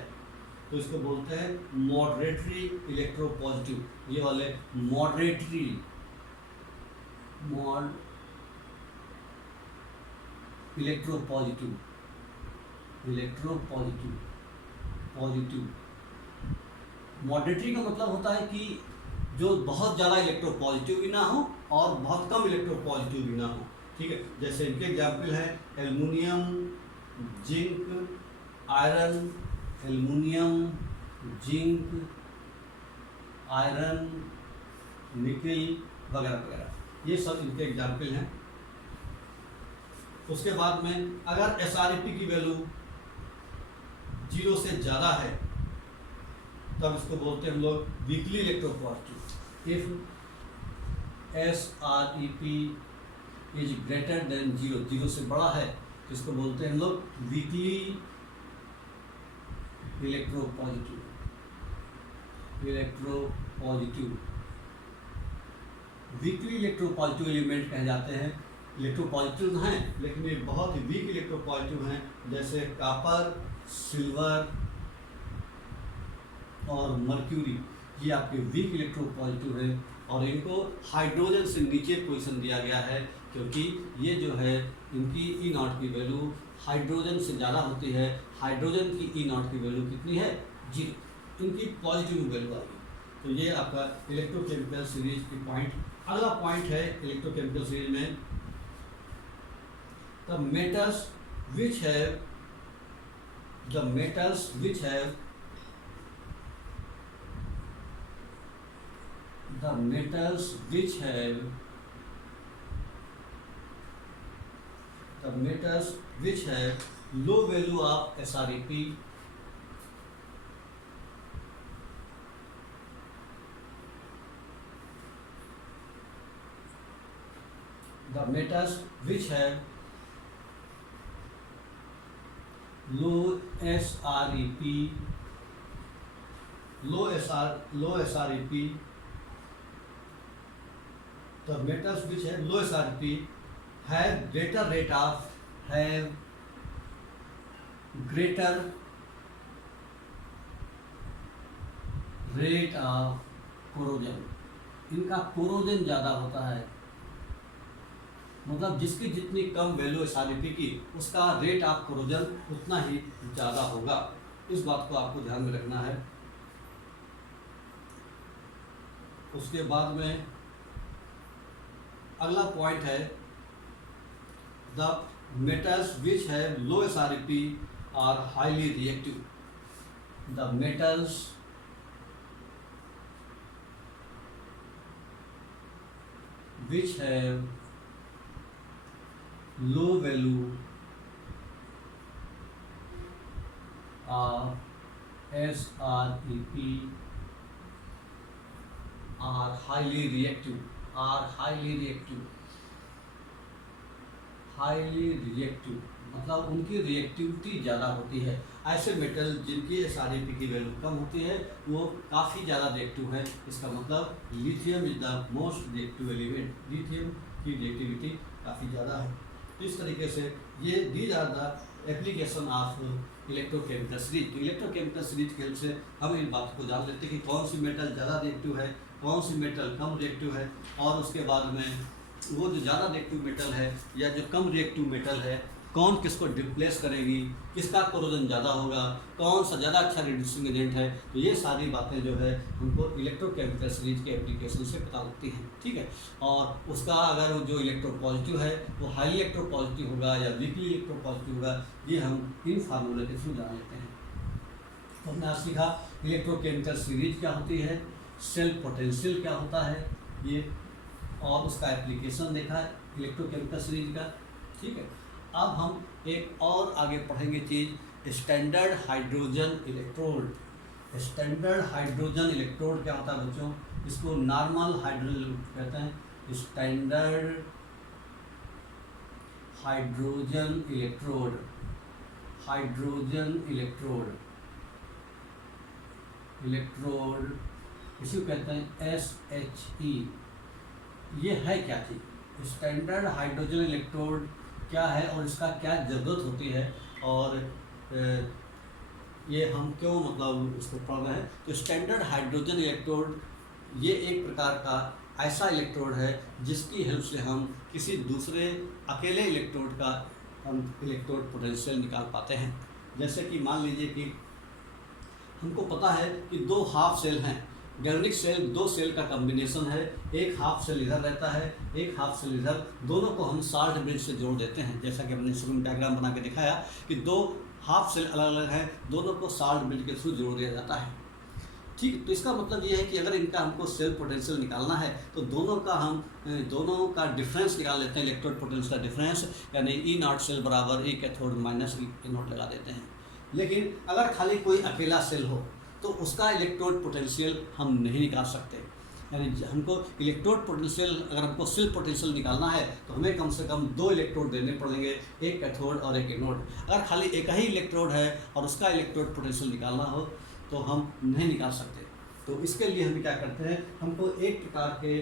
तो इसको बोलते हैं मॉडरेटरी इलेक्ट्रोपॉजिटिव। ये वाले मॉडरेटरी इलेक्ट्रोपॉजिटिव मॉडरेटरी का मतलब होता है कि जो बहुत ज़्यादा इलेक्ट्रोपॉजिटिव भी ना हो और बहुत कम इलेक्ट्रोपॉजिटिव भी ना हो। ठीक है, जैसे इनके एग्जाम्पल है aluminium, zinc, iron, aluminium, zinc, iron, निकल वगैरह वगैरह, ये सब इनके एग्जाम्पल हैं। उसके बाद में अगर SREP की वैल्यू 0 से ज़्यादा है तब इसको बोलते हैं हम लोग weekly electropositive. If SREP is greater than 0 से बड़ा है तो इसको बोलते हैं हम लोग weekly electropositive. Electropositive. Weekly electropositive element कहे जाते हैं। इलेक्ट्रोपॉजिटिव हैं लेकिन ये बहुत ही वीक इलेक्ट्रोपॉजिटिव हैं, जैसे कॉपर, सिल्वर और मर्क्यूरी, ये आपके वीक इलेक्ट्रोपॉजिटिव है। और इनको हाइड्रोजन से नीचे पोजीशन दिया गया है क्योंकि ये जो है इनकी ई नॉट की वैल्यू हाइड्रोजन से ज़्यादा होती है। हाइड्रोजन की ई नॉट की वैल्यू कितनी है? 0। इनकी पॉजिटिव वैल्यू आएगी। तो ये आपका इलेक्ट्रोकेमिकल सीरीज की पॉइंट। अगला पॉइंट है इलेक्ट्रोकेमिकल सीरीज में, the metals which have the metals which have low value of SREP, the metals which have low SREP, the metals which have low SREP have greater rate of corrosion। इनका corrosion ज़्यादा होता है, मतलब जिसकी जितनी कम value SREP की उसका rate of corrosion उतना ही ज़्यादा होगा। इस बात को आपको ध्यान में रखना है। उसके बाद में अगला पॉइंट है, the metals which have low SREP are highly reactive. The metals which have low value of SREP are highly reactive। मतलब उनकी रिएक्टिविटी ज़्यादा होती है। ऐसे मेटल जिनकी SREP की वैल्यू कम होती है वो काफ़ी ज़्यादा रिएक्टिव है। इसका मतलब lithium is the most reactive element. Lithium की रिएक्टिविटी काफ़ी ज़्यादा है। इस तरीके से ये these are the application of electrochemical series. तो इलेक्ट्रोकेमिकल सीरीज के हेल्प से हम इन बात को जान लेते हैं कि कौन सी मेटल ज़्यादा रिएक्टिव है, कौन सी मेटल कम रिएक्टिव है, और उसके बाद में वो जो ज़्यादा रिएक्टिव मेटल है या जो कम रिएक्टिव मेटल है कौन किसको डिप्लेस करेगी, किसका कोरोजन ज़्यादा होगा, कौन सा ज़्यादा अच्छा रिड्यूसिंग एजेंट है। तो ये सारी बातें जो है हमको इलेक्ट्रोकेमिकल सीरीज के एप्लीकेशन से पता लगती हैं, ठीक है। और उसका अगर जो इलेक्ट्रोपॉजिटिव है वो हाई इलेक्ट्रोपॉजिटिव होगा या वीकली इलेक्ट्रोपॉजिटिव होगा, ये हम इन फार्मूले के थ्रू जान लेते हैं। तो हमने आज सीखा इलेक्ट्रोकेमिकल सीरीज क्या होती है, सेल्फ पोटेंशियल क्या होता है ये, और उसका एप्लीकेशन देखा है इलेक्ट्रोकेमिकल सीरीज का, ठीक है। अब हम एक और आगे पढ़ेंगे चीज़, standard hydrogen electrode. Standard hydrogen electrode क्या होता है बच्चों? इसको नॉर्मल हाइड्रोजन कहते हैं। स्टैंडर्ड हाइड्रोजन इलेक्ट्रोड, इसी को कहते हैं SHE। ये है क्या चीज़? स्टैंडर्ड हाइड्रोजन इलेक्ट्रोड क्या है और इसका क्या ज़रूरत होती है, और ये हम क्यों मतलब इसको पढ़ रहे हैं। तो स्टैंडर्ड हाइड्रोजन इलेक्ट्रोड ये एक प्रकार का ऐसा इलेक्ट्रोड है जिसकी हेल्प से हम किसी दूसरे अकेले इलेक्ट्रोड का हम इलेक्ट्रोड पोटेंशियल निकाल पाते हैं। जैसे कि मान लीजिए कि हमको पता है कि दो हाफ सेल हैं, गैल्वेनिक सेल दो सेल का कॉम्बिनेशन है, एक हाफ सेल इधर रहता है, एक हाफ सेल इधर, दोनों को हम साल्ट ब्रिज से जोड़ देते हैं। जैसा कि हमने स्क्रीन डायग्राम बना के दिखाया कि दो हाफ सेल अलग अलग हैं, दोनों को साल्ट ब्रिज के थ्रू जोड़ दिया जाता है, ठीक। तो इसका मतलब ये है कि अगर इनका हमको सेल पोटेंशियल निकालना है तो दोनों का डिफरेंस निकाल लेते हैं, इलेक्ट्रोड पोटेंशियल का डिफरेंस, यानी E0 सेल बराबर E कैथोड माइनस E0 लगा देते हैं। लेकिन अगर खाली कोई अकेला सेल हो तो उसका इलेक्ट्रोड पोटेंशियल हम नहीं निकाल सकते। यानी हमको इलेक्ट्रोड पोटेंशियल, अगर हमको सेल पोटेंशियल निकालना है तो हमें कम से कम दो इलेक्ट्रोड देने पड़ेंगे, एक कैथोड और एक एनोड। अगर खाली एक ही इलेक्ट्रोड है और उसका इलेक्ट्रोड पोटेंशियल निकालना हो तो हम नहीं निकाल सकते। तो इसके लिए हम क्या करते हैं, हमको एक प्रकार के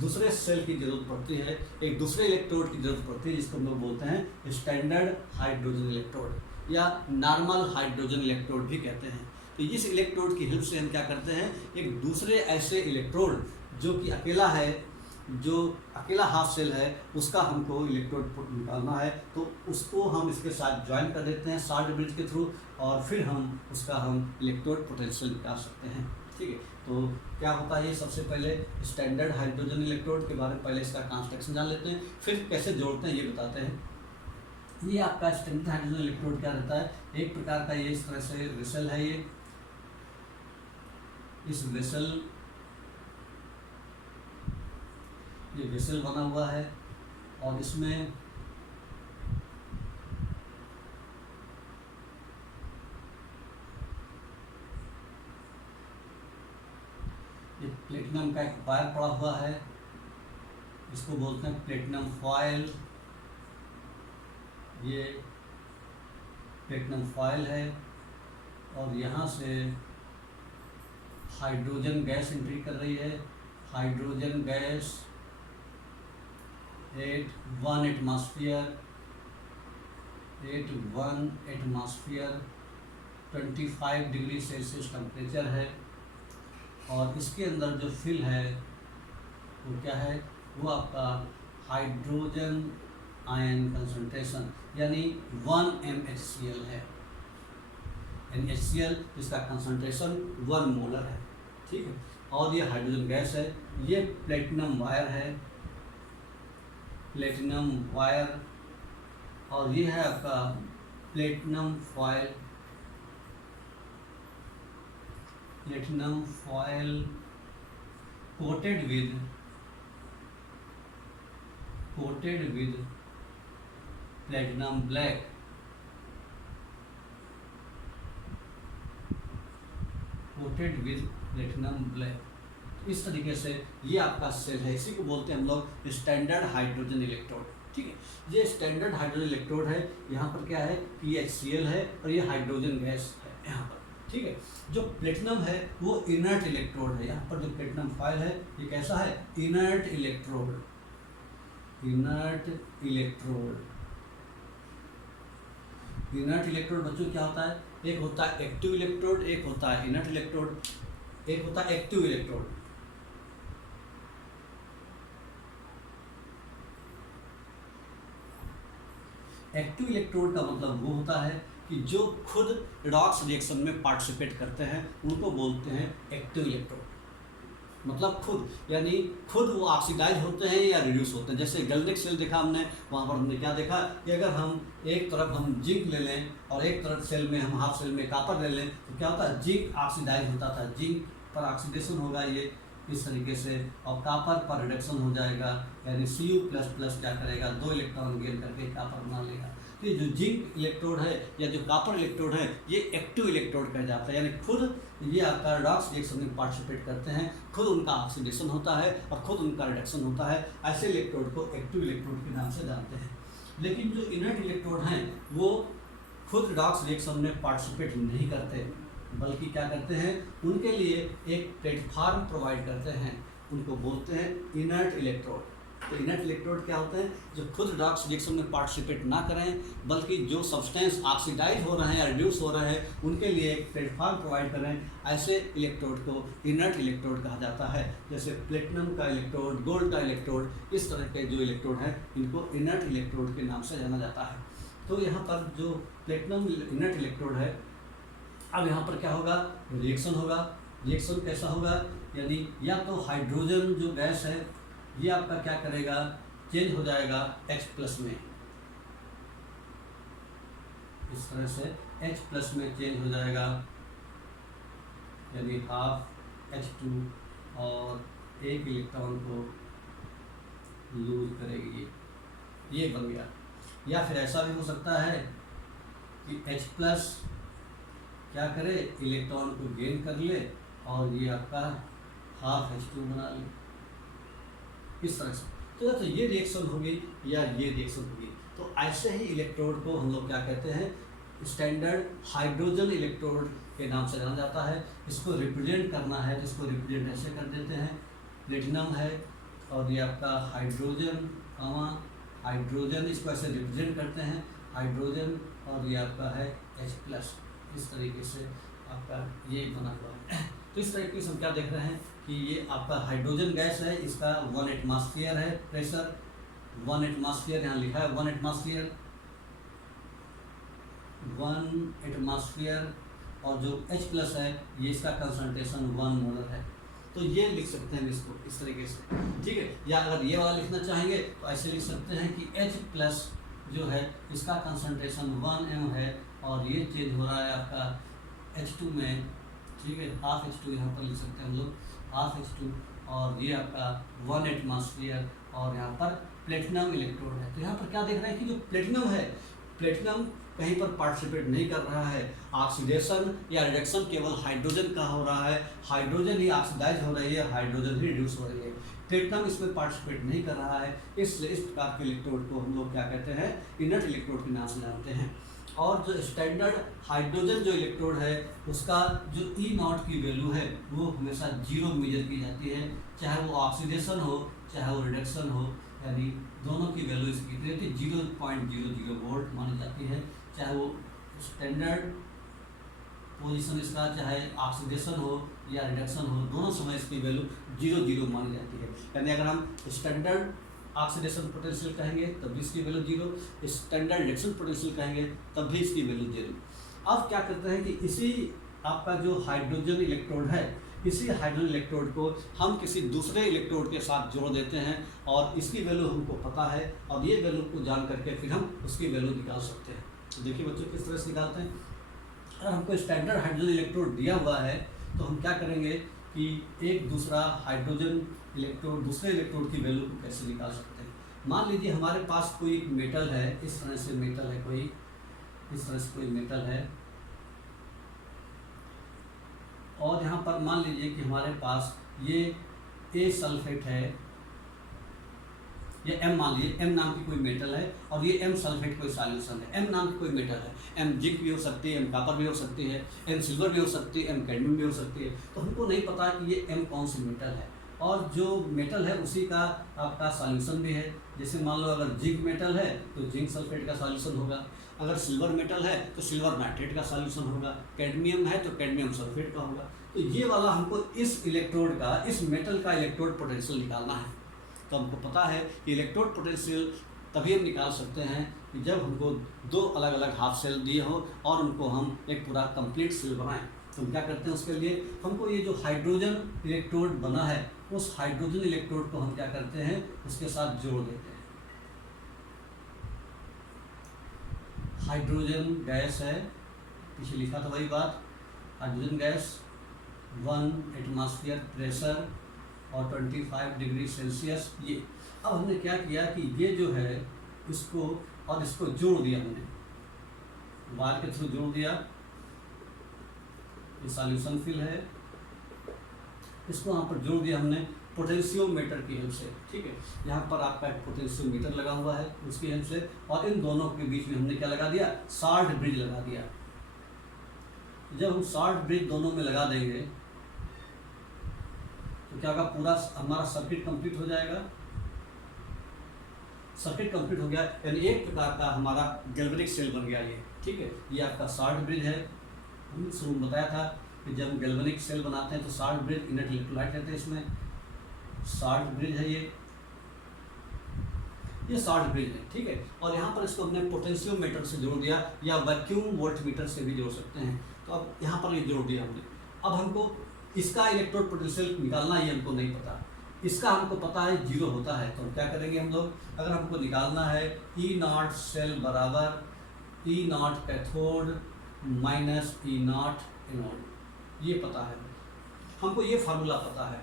दूसरे सेल की जरूरत पड़ती है, एक दूसरे इलेक्ट्रोड की जरूरत पड़ती है, जिसको हम लोग बोलते हैं स्टैंडर्ड हाइड्रोजन इलेक्ट्रोड या नॉर्मल हाइड्रोजन इलेक्ट्रोड भी कहते हैं। तो इस इलेक्ट्रोड की हेल्प से हम क्या करते हैं, एक दूसरे ऐसे इलेक्ट्रोड जो कि अकेला है, जो अकेला हाफ सेल है, उसका हमको इलेक्ट्रोड निकालना है, तो उसको हम इसके साथ ज्वाइन कर देते हैं शॉर्ट ब्रिज के थ्रू, और फिर हम उसका इलेक्ट्रोड पोटेंशियल निकाल सकते हैं। ठीक है, तो क्या होता है ये, सबसे पहले स्टैंडर्ड हाइड्रोजन इलेक्ट्रोड के बारे में पहले इसका कंस्ट्रक्शन जान लेते हैं, फिर कैसे जोड़ते हैं ये बताते हैं। ये आपका स्टैंडर्ड हाइड्रोजन इलेक्ट्रोड क्या रहता है, एक प्रकार का ये इस तरह से वेसल है, ये इस वेसल, ये वेसल बना हुआ है, और इसमें ये प्लेटिनम का एक वायर पड़ा हुआ है, इसको बोलते हैं प्लेटिनम फॉयल। ये प्लेटिनम फॉयल है, और यहाँ से हाइड्रोजन गैस एंट्री कर रही है, hydrogen gas at 1 atmosphere, 25 degree Celsius temperature है, और इसके अंदर जो फिल है वो क्या है, वो आपका हाइड्रोजन आयन कंसंट्रेशन यानी 1 MHCl है, NaHCl जिसका कंसंट्रेशन 1 मोलर है। ठीक है, और ये हाइड्रोजन गैस है, ये प्लेटिनम वायर है, प्लेटिनम वायर, और ये है आपका platinum foil, platinum foil coated with platinum black, coated with platinum black. इस तरीके से ये आपका सेल है, इसी को बोलते हैं हम लोग स्टैंडर्ड हाइड्रोजन इलेक्ट्रोड। ठीक है, ये स्टैंडर्ड हाइड्रोजन इलेक्ट्रोड है, यहाँ पर क्या है कि HCl है, और ये हाइड्रोजन गैस है यहाँ पर। ठीक है, जो प्लेटिनम है वो इनर्ट इलेक्ट्रोड है, यहाँ पर जो प्लेटिनम फॉयल है ये कैसा है, inert electrode, inert electrode. Inert electrode बच्चों क्या होता है, एक होता है एक्टिव इलेक्ट्रोड, एक होता है इनर्ट इलेक्ट्रोड, एक होता है एक्टिव इलेक्ट्रोड। एक्टिव इलेक्ट्रोड का मतलब वो होता है कि जो खुद रिडॉक्स रिएक्शन में पार्टिसिपेट करते हैं उनको बोलते हैं एक्टिव इलेक्ट्रोड। मतलब खुद, यानी खुद वो ऑक्सीडाइज होते हैं या रिड्यूस होते हैं। जैसे गैल्वेनिक सेल देखा हमने, वहाँ पर हमने क्या देखा कि अगर हम एक तरफ हम जिंक ले लें और एक तरफ सेल में हम हाफ सेल में कॉपर ले लें तो क्या होता है, जिंक ऑक्सीडाइज होता था, जिंक पर ऑक्सीडेशन होगा ये इस तरीके से, और कॉपर पर रिडक्शन हो जाएगा, यानी Cu++ क्या करेगा, 2 इलेक्ट्रॉन गेन करके कॉपर बना लेगा। तो ये जो जिंक इलेक्ट्रोड है या जो कॉपर इलेक्ट्रोड है ये एक्टिव इलेक्ट्रोड कहा जाता है, यानी खुद ये आपका रिडॉक्स रिएक्शन में पार्टिसिपेट करते हैं, खुद उनका ऑक्सीडेशन होता है और खुद उनका रिडक्शन होता है। ऐसे इलेक्ट्रोड को एक्टिव इलेक्ट्रोड के नाम से जानते हैं। लेकिन जो इनर्ट इलेक्ट्रोड हैं वो खुद रिडॉक्स रिएक्शन में पार्टिसिपेट नहीं करते, बल्कि क्या करते हैं, उनके लिए एक प्लेटफॉर्म प्रोवाइड करते हैं, उनको बोलते हैं इनर्ट इलेक्ट्रोड। तो इनर्ट इलेक्ट्रोड क्या होते हैं, जो खुद रिडॉक्स रिएक्शन में पार्टिसिपेट ना करें, बल्कि जो सब्सटेंस ऑक्सीडाइज हो रहे हैं या रिड्यूस हो रहे हैं उनके लिए एक प्लेटफॉर्म प्रोवाइड करें। ऐसे इलेक्ट्रोड को इनर्ट इलेक्ट्रोड कहा जाता है। जैसे प्लेटिनम का इलेक्ट्रोड, गोल्ड का इलेक्ट्रोड, इस तरह के जो इलेक्ट्रोड हैं इनको इनर्ट इलेक्ट्रोड के नाम से जाना जाता है। तो यहाँ पर जो प्लेटिनम इनर्ट इलेक्ट्रोड है, अब यहाँ पर क्या होगा, रिएक्शन होगा। रिएक्शन कैसा होगा, यानी या तो हाइड्रोजन जो गैस है ये आपका क्या करेगा, चेंज हो जाएगा H+ में, इस तरह से H+ में चेंज हो जाएगा, यानी हाफ H2 और एक इलेक्ट्रॉन को लूज करेगी, ये बन गया। या फिर ऐसा भी हो सकता है कि H+ क्या करे, इलेक्ट्रॉन को गेन कर ले और ये आपका हाफ H2 बना ले, इस तरह से। तो ये रिएक्शन होगी या ये रिएक्शन होगी। तो ऐसे ही इलेक्ट्रोड को हम लोग क्या कहते हैं, स्टैंडर्ड हाइड्रोजन इलेक्ट्रोड के नाम से जाना जाता है। इसको रिप्रेजेंट करना है तो इसको रिप्रेजेंट ऐसे कर देते हैं, प्लेटिनम है और ये आपका हाइड्रोजन हाइड्रोजन, इसको ऐसे रिप्रेजेंट करते हैं हाइड्रोजन, और ये आपका है H+। इस तरीके से आपका ये बना हुआ है। तो इस तरीके से हम क्या देख रहे हैं कि ये आपका हाइड्रोजन गैस है, इसका 1 एटमॉस्फेयर है प्रेशर, 1 एटमॉस्फेयर यहाँ लिखा है 1 एटमॉस्फेयर, 1 एटमॉस्फेयर, और जो H+ है ये इसका कंसंट्रेशन 1 मोलर है। तो ये लिख सकते हैं इसको इस तरीके से, ठीक है। या अगर ये वाला लिखना चाहेंगे तो ऐसे लिख सकते हैं कि H+ जो है इसका कंसंट्रेशन 1 m है, और ये चेंज हो रहा है आपका H2 में, ठीक है, हाफ H2 यहाँ पर लिख सकते हैं हम लोग, हाफ H2, और ये आपका 1 एटमॉस्फेयर, और यहाँ पर प्लेटिनम इलेक्ट्रोड है। तो यहाँ पर क्या देख रहे हैं कि जो प्लेटिनम है, प्लेटिनम कहीं पर पार्टिसिपेट नहीं कर रहा है, ऑक्सीडेशन या रिडक्शन केवल हाइड्रोजन का हो रहा है, हाइड्रोजन ही ऑक्सीडाइज हो रही है, हाइड्रोजन ही रिड्यूस हो रही है, प्लेटिनम इसमें पार्टिसिपेट नहीं कर रहा है। इसलिए इस प्रकार के इलेक्ट्रोड को हम लोग क्या कहते हैं, इनर्ट इलेक्ट्रोड के नाम से जानते हैं। और जो स्टैंडर्ड हाइड्रोजन जो इलेक्ट्रोड है उसका जो E0 की वैल्यू है वो हमेशा 0 मेजर की जाती है, चाहे वो ऑक्सीडेशन हो चाहे वो रिडक्शन हो, यानी दोनों की वैल्यू इसकी कितनी होती है, 0.00 वोल्ट मानी जाती है। चाहे वो स्टैंडर्ड पोजीशन इसका चाहे ऑक्सीडेशन हो या रिडक्शन हो, दोनों समय इसकी वैल्यू 0 मानी जाती है। यानी अगर हम स्टैंडर्ड ऑक्सीडेशन पोटेंशियल कहेंगे तब भी इसकी वैल्यू 0, स्टैंडर्ड रिडक्शन पोटेंशियल कहेंगे तब भी इसकी वैल्यू 0। अब क्या करते हैं कि इसी आपका जो हाइड्रोजन इलेक्ट्रोड है, इसी हाइड्रोजन इलेक्ट्रोड को हम किसी दूसरे इलेक्ट्रोड के साथ जोड़ देते हैं, और इसकी वैल्यू हमको पता है, और ये वैल्यू को जान करके फिर हम उसकी वैल्यू निकाल सकते हैं। तो देखिए बच्चों किस तरह से निकालते हैं। अगर हमको स्टैंडर्ड हाइड्रोजन इलेक्ट्रोड दिया हुआ है तो हम क्या करेंगे कि एक दूसरा हाइड्रोजन इलेक्ट्रोड दूसरे इलेक्ट्रोड की वैल्यू को कैसे निकाल सकते हैं। मान लीजिए हमारे पास कोई मेटल है, इस तरह से मेटल है, कोई इस तरह से कोई मेटल है, और यहाँ पर मान लीजिए कि हमारे पास ये A सल्फेट है, ये M मान लीजिए M नाम की कोई मेटल है, और ये M सल्फेट कोई सॉल्यूशन है। M नाम की कोई मेटल है, M जिंक भी हो सकती है, M कॉपर भी हो सकती है, M सिल्वर भी हो सकती है, M कैडमियम भी हो सकती है। तो हमको नहीं पता कि ये M कौन सी मेटल है, और जो मेटल है उसी का आपका सॉल्यूशन भी है। जैसे मान लो अगर जिंक मेटल है तो जिंक सल्फेट का सॉल्यूशन होगा, अगर सिल्वर मेटल है तो सिल्वर नाइट्रेट का सॉल्यूशन होगा, कैडमियम है तो कैडमियम सल्फेट का होगा। तो ये वाला हमको इस इलेक्ट्रोड का, इस मेटल का इलेक्ट्रोड पोटेंशियल निकालना है। तो हमको पता है कि इलेक्ट्रोड पोटेंशियल तभी हम निकाल सकते हैं कि जब हमको 2 अलग अलग हाफ सेल दिए हो और उनको हम एक पूरा कंप्लीट सेल बनाएं। तो हम क्या करते हैं, उसके लिए हमको ये जो हाइड्रोजन इलेक्ट्रोड बना है उस हाइड्रोजन इलेक्ट्रोड को हम क्या करते हैं, उसके साथ जोड़ देते हैं। हाइड्रोजन गैस है, पीछे लिखा था वही बात, हाइड्रोजन गैस 1 एटमॉस्फेयर प्रेशर और 25 डिग्री सेल्सियस। ये अब हमने क्या किया कि ये जो है इसको और इसको जोड़ दिया, हमने वायर के थ्रू जोड़ दिया। ये सॉल्यूशन फिल है, इसको यहाँ पर जोड़ दिया हमने पोटेंशियोमीटर की हेल्प से, ठीक है। यहाँ पर आपका एक पोटेंशियोमीटर लगा हुआ है उसकी हेल्प से, और इन दोनों के बीच में हमने क्या लगा दिया, साल्ट ब्रिज लगा दिया। जब हम साल्ट ब्रिज दोनों में लगा देंगे तो क्या होगा, पूरा हमारा सर्किट कंप्लीट हो जाएगा। सर्किट कंप्लीट हो गया यानी एक प्रकार का हमारा गैल्वेनिक सेल बन गया ये, ठीक है। ये आपका साल्ट ब्रिज है। हमने शुरू में बताया था कि जब गैल्वेनिक सेल बनाते हैं तो साल्ट ब्रिज इनर्ट इलेक्ट्रोलाइट रहते हैं, इसमें साल्ट ब्रिज है ये साल्ट ब्रिज है, ठीक है। और यहाँ पर इसको हमने पोटेंशियोमीटर से जोड़ दिया, या वैक्यूम वोल्टमीटर से भी जोड़ सकते हैं। तो अब यहाँ पर ये जोड़ दिया हमने। अब हमको इसका इलेक्ट्रोड पोटेंशियल निकालना ये हमको नहीं पता, इसका हमको पता है 0 होता है। तो हम क्या करेंगे हम लोग, अगर हमको निकालना है E0 सेल बराबर E0 cathode minus E0 anode, ये पता है हमको, ये फार्मूला पता है।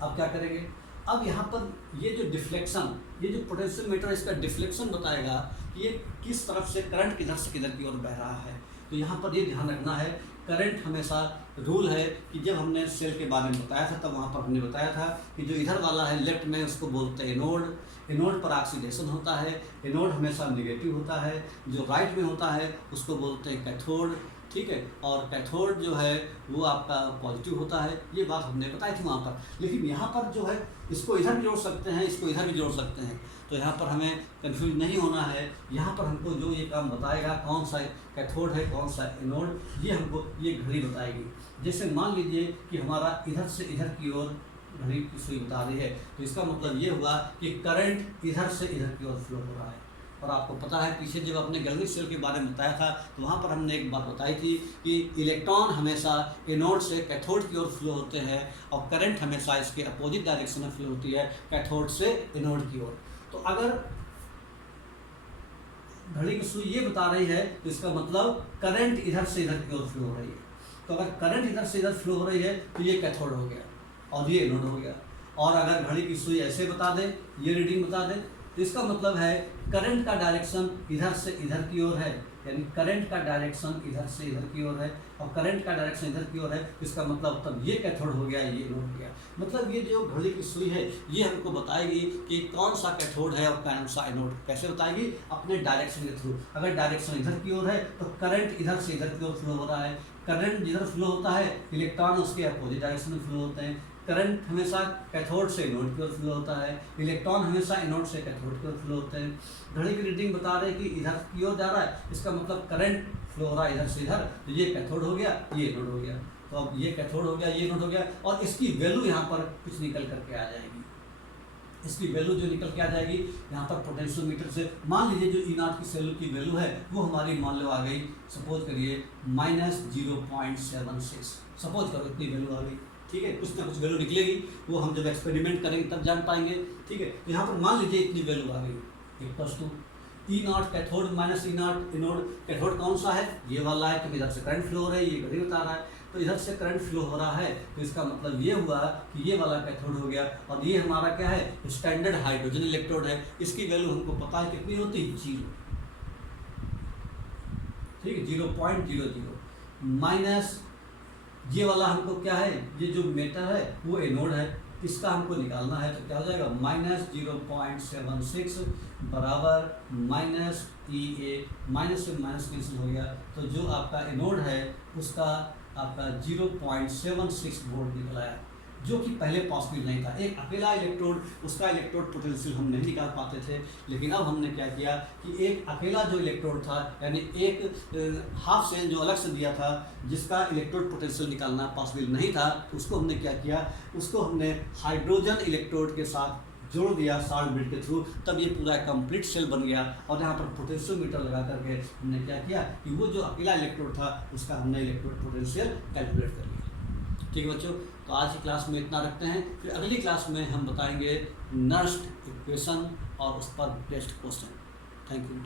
अब क्या करेंगे, अब यहाँ पर ये जो डिफ्लेक्शन, ये जो पोटेंशियल मीटर इसका डिफ्लेक्शन बताएगा कि ये किस तरफ से करंट किधर से किधर की ओर बह रहा है। तो यहाँ पर ये ध्यान रखना है, करंट हमेशा रूल है कि जब हमने सेल के बारे में बताया था तब वहाँ पर हमने बताया था कि जो इधर वाला है लेफ्ट में उसको बोलते हैं एनोड, एनोड पर ऑक्सीडेशन होता है, एनोड हमेशा नेगेटिव होता है। जो राइट में होता है उसको बोलते हैं कैथोड, ठीक है, और कैथोड जो है वो आपका पॉजिटिव होता है, ये बात हमने बताई थी वहाँ पर। लेकिन यहाँ पर जो है इसको इधर भी जोड़ सकते हैं, इसको इधर भी जोड़ सकते हैं, तो यहाँ पर हमें कंफ्यूज नहीं होना है। यहाँ पर हमको जो ये काम बताएगा कौन सा कैथोड है कौन सा एनोड, ये हमको ये घड़ी बताएगी। जैसे मान लीजिए कि हमारा इधर से इधर की ओर घड़ी की सुई बता रही है, तो इसका मतलब ये हुआ कि करंट इधर से इधर की ओर फ्लो हो रहा है। और आपको पता है पीछे जब आपने गैल्वेनिक सेल के बारे में बताया था तो वहाँ पर हमने एक बात बताई थी कि इलेक्ट्रॉन हमेशा एनोड से कैथोड की ओर फ्लो होते हैं और करंट हमेशा इसके अपोजिट डायरेक्शन में फ्लो होती है, कैथोड से एनोड की ओर। तो अगर घड़ी की सुई ये बता रही है तो इसका मतलब करंट इधर से इधर की ओर फ्लो हो रही है। तो अगर करंट इधर से इधर फ्लो हो रही है तो ये कैथोड हो गया और ये एनोड हो गया। और अगर घड़ी की सुई ऐसे बता दे, ये रीडिंग बता दे, तो इसका मतलब है करंट का डायरेक्शन इधर से इधर की ओर है, यानी करंट का डायरेक्शन इधर से इधर की ओर है और करंट का डायरेक्शन इधर की ओर है। इसका मतलब तब ये कैथोड हो गया, ये एनोड हो गया। मतलब ये जो घड़ी की सुई है ये हमको बताएगी कि कौन सा कैथोड है और कौन सा एनोड। कैसे बताएगी? अपने डायरेक्शन के थ्रू। अगर डायरेक्शन इधर की ओर है तो करंट इधर से इधर की ओर फ्लो हो रहा है। करंट जिधर फ्लो होता है इलेक्ट्रॉन उसके अपोजिट डायरेक्शन में फ्लो होते हैं। करंट हमेशा कैथोड से एनोड की ओर फ्लो होता है, इलेक्ट्रॉन हमेशा एनोड से कैथोड की ओर फ्लो होते हैं। घड़ी की रीडिंग बता रहे हैं कि इधर की ओर जा रहा है, इसका मतलब करंट फ्लो हो रहा है इधर से इधर, तो ये कैथोड हो गया, ये एनोड हो गया। तो अब ये कैथोड हो गया, ये एनोड हो गया और इसकी वैल्यू यहाँ पर कुछ निकल करके आ जाएगी। इसकी वैल्यू जो निकल के आ जाएगी यहाँ पर पोटेंशियोमीटर से, मान लीजिए जो ई नॉट की सेल की वैल्यू है वो हमारी मान लो आ गई, सपोज करिए -0.76, सपोज करो इतनी वैल्यू आ गई। ठीक है, कुछ ना कुछ वैल्यू निकलेगी, वो हम जब एक्सपेरिमेंट करेंगे तब जान पाएंगे। ठीक है, तो यहाँ पर मान लीजिए इतनी वैल्यू आ गई equals to E not cathode minus E not anode. Cathode कौन सा है? ये वाला है, क्योंकि इधर से करंट फ्लो हो रहा है, ये घड़ी बता रहा है। तो इधर से करंट फ्लो हो रहा है तो इसका मतलब ये हुआ कि ये वाला कैथोड हो गया। और ये हमारा क्या है? स्टैंडर्ड हाइड्रोजन इलेक्ट्रोड है। इसकी वैल्यू हमको पता है कितनी होती है? 0। ठीक है, 0.00 माइनस ये वाला हमको क्या है? ये जो मेटर है वो एनोड है, इसका हमको निकालना है। तो क्या हो जाएगा? -0.76 बराबर -EA, माइनस से माइनस कैंसिल हो गया। तो जो आपका एनोड है उसका आपका 0.76 वोल्ट निकला है, जो कि पहले पॉसिबल नहीं था। एक अकेला इलेक्ट्रोड, उसका इलेक्ट्रोड पोटेंशियल हम नहीं निकाल पाते थे, लेकिन अब हमने क्या किया कि एक अकेला जो इलेक्ट्रोड था, यानी एक हाफ सेल जो अलग से दिया था जिसका इलेक्ट्रोड पोटेंशियल निकालना पॉसिबल नहीं था, उसको हमने क्या किया? उसको हमने हाइड्रोजन इलेक्ट्रोड के साथ जोड़ दिया शार्ट ब्रिज के थ्रू, तब ये पूरा कंप्लीट सेल बन गया। और यहाँ पर पोटेंशियोमीटर लगा करके हमने क्या किया कि वो जो अकेला इलेक्ट्रोड था उसका हमने इलेक्ट्रोड पोटेंशियल कैलकुलेट कर लिया। ठीक है बच्चों, तो आज की क्लास में इतना रखते हैं, फिर अगली क्लास में हम बताएंगे नर्स्ट इक्वेशन और उस पर बेस्ड क्वेश्चन। Thank you.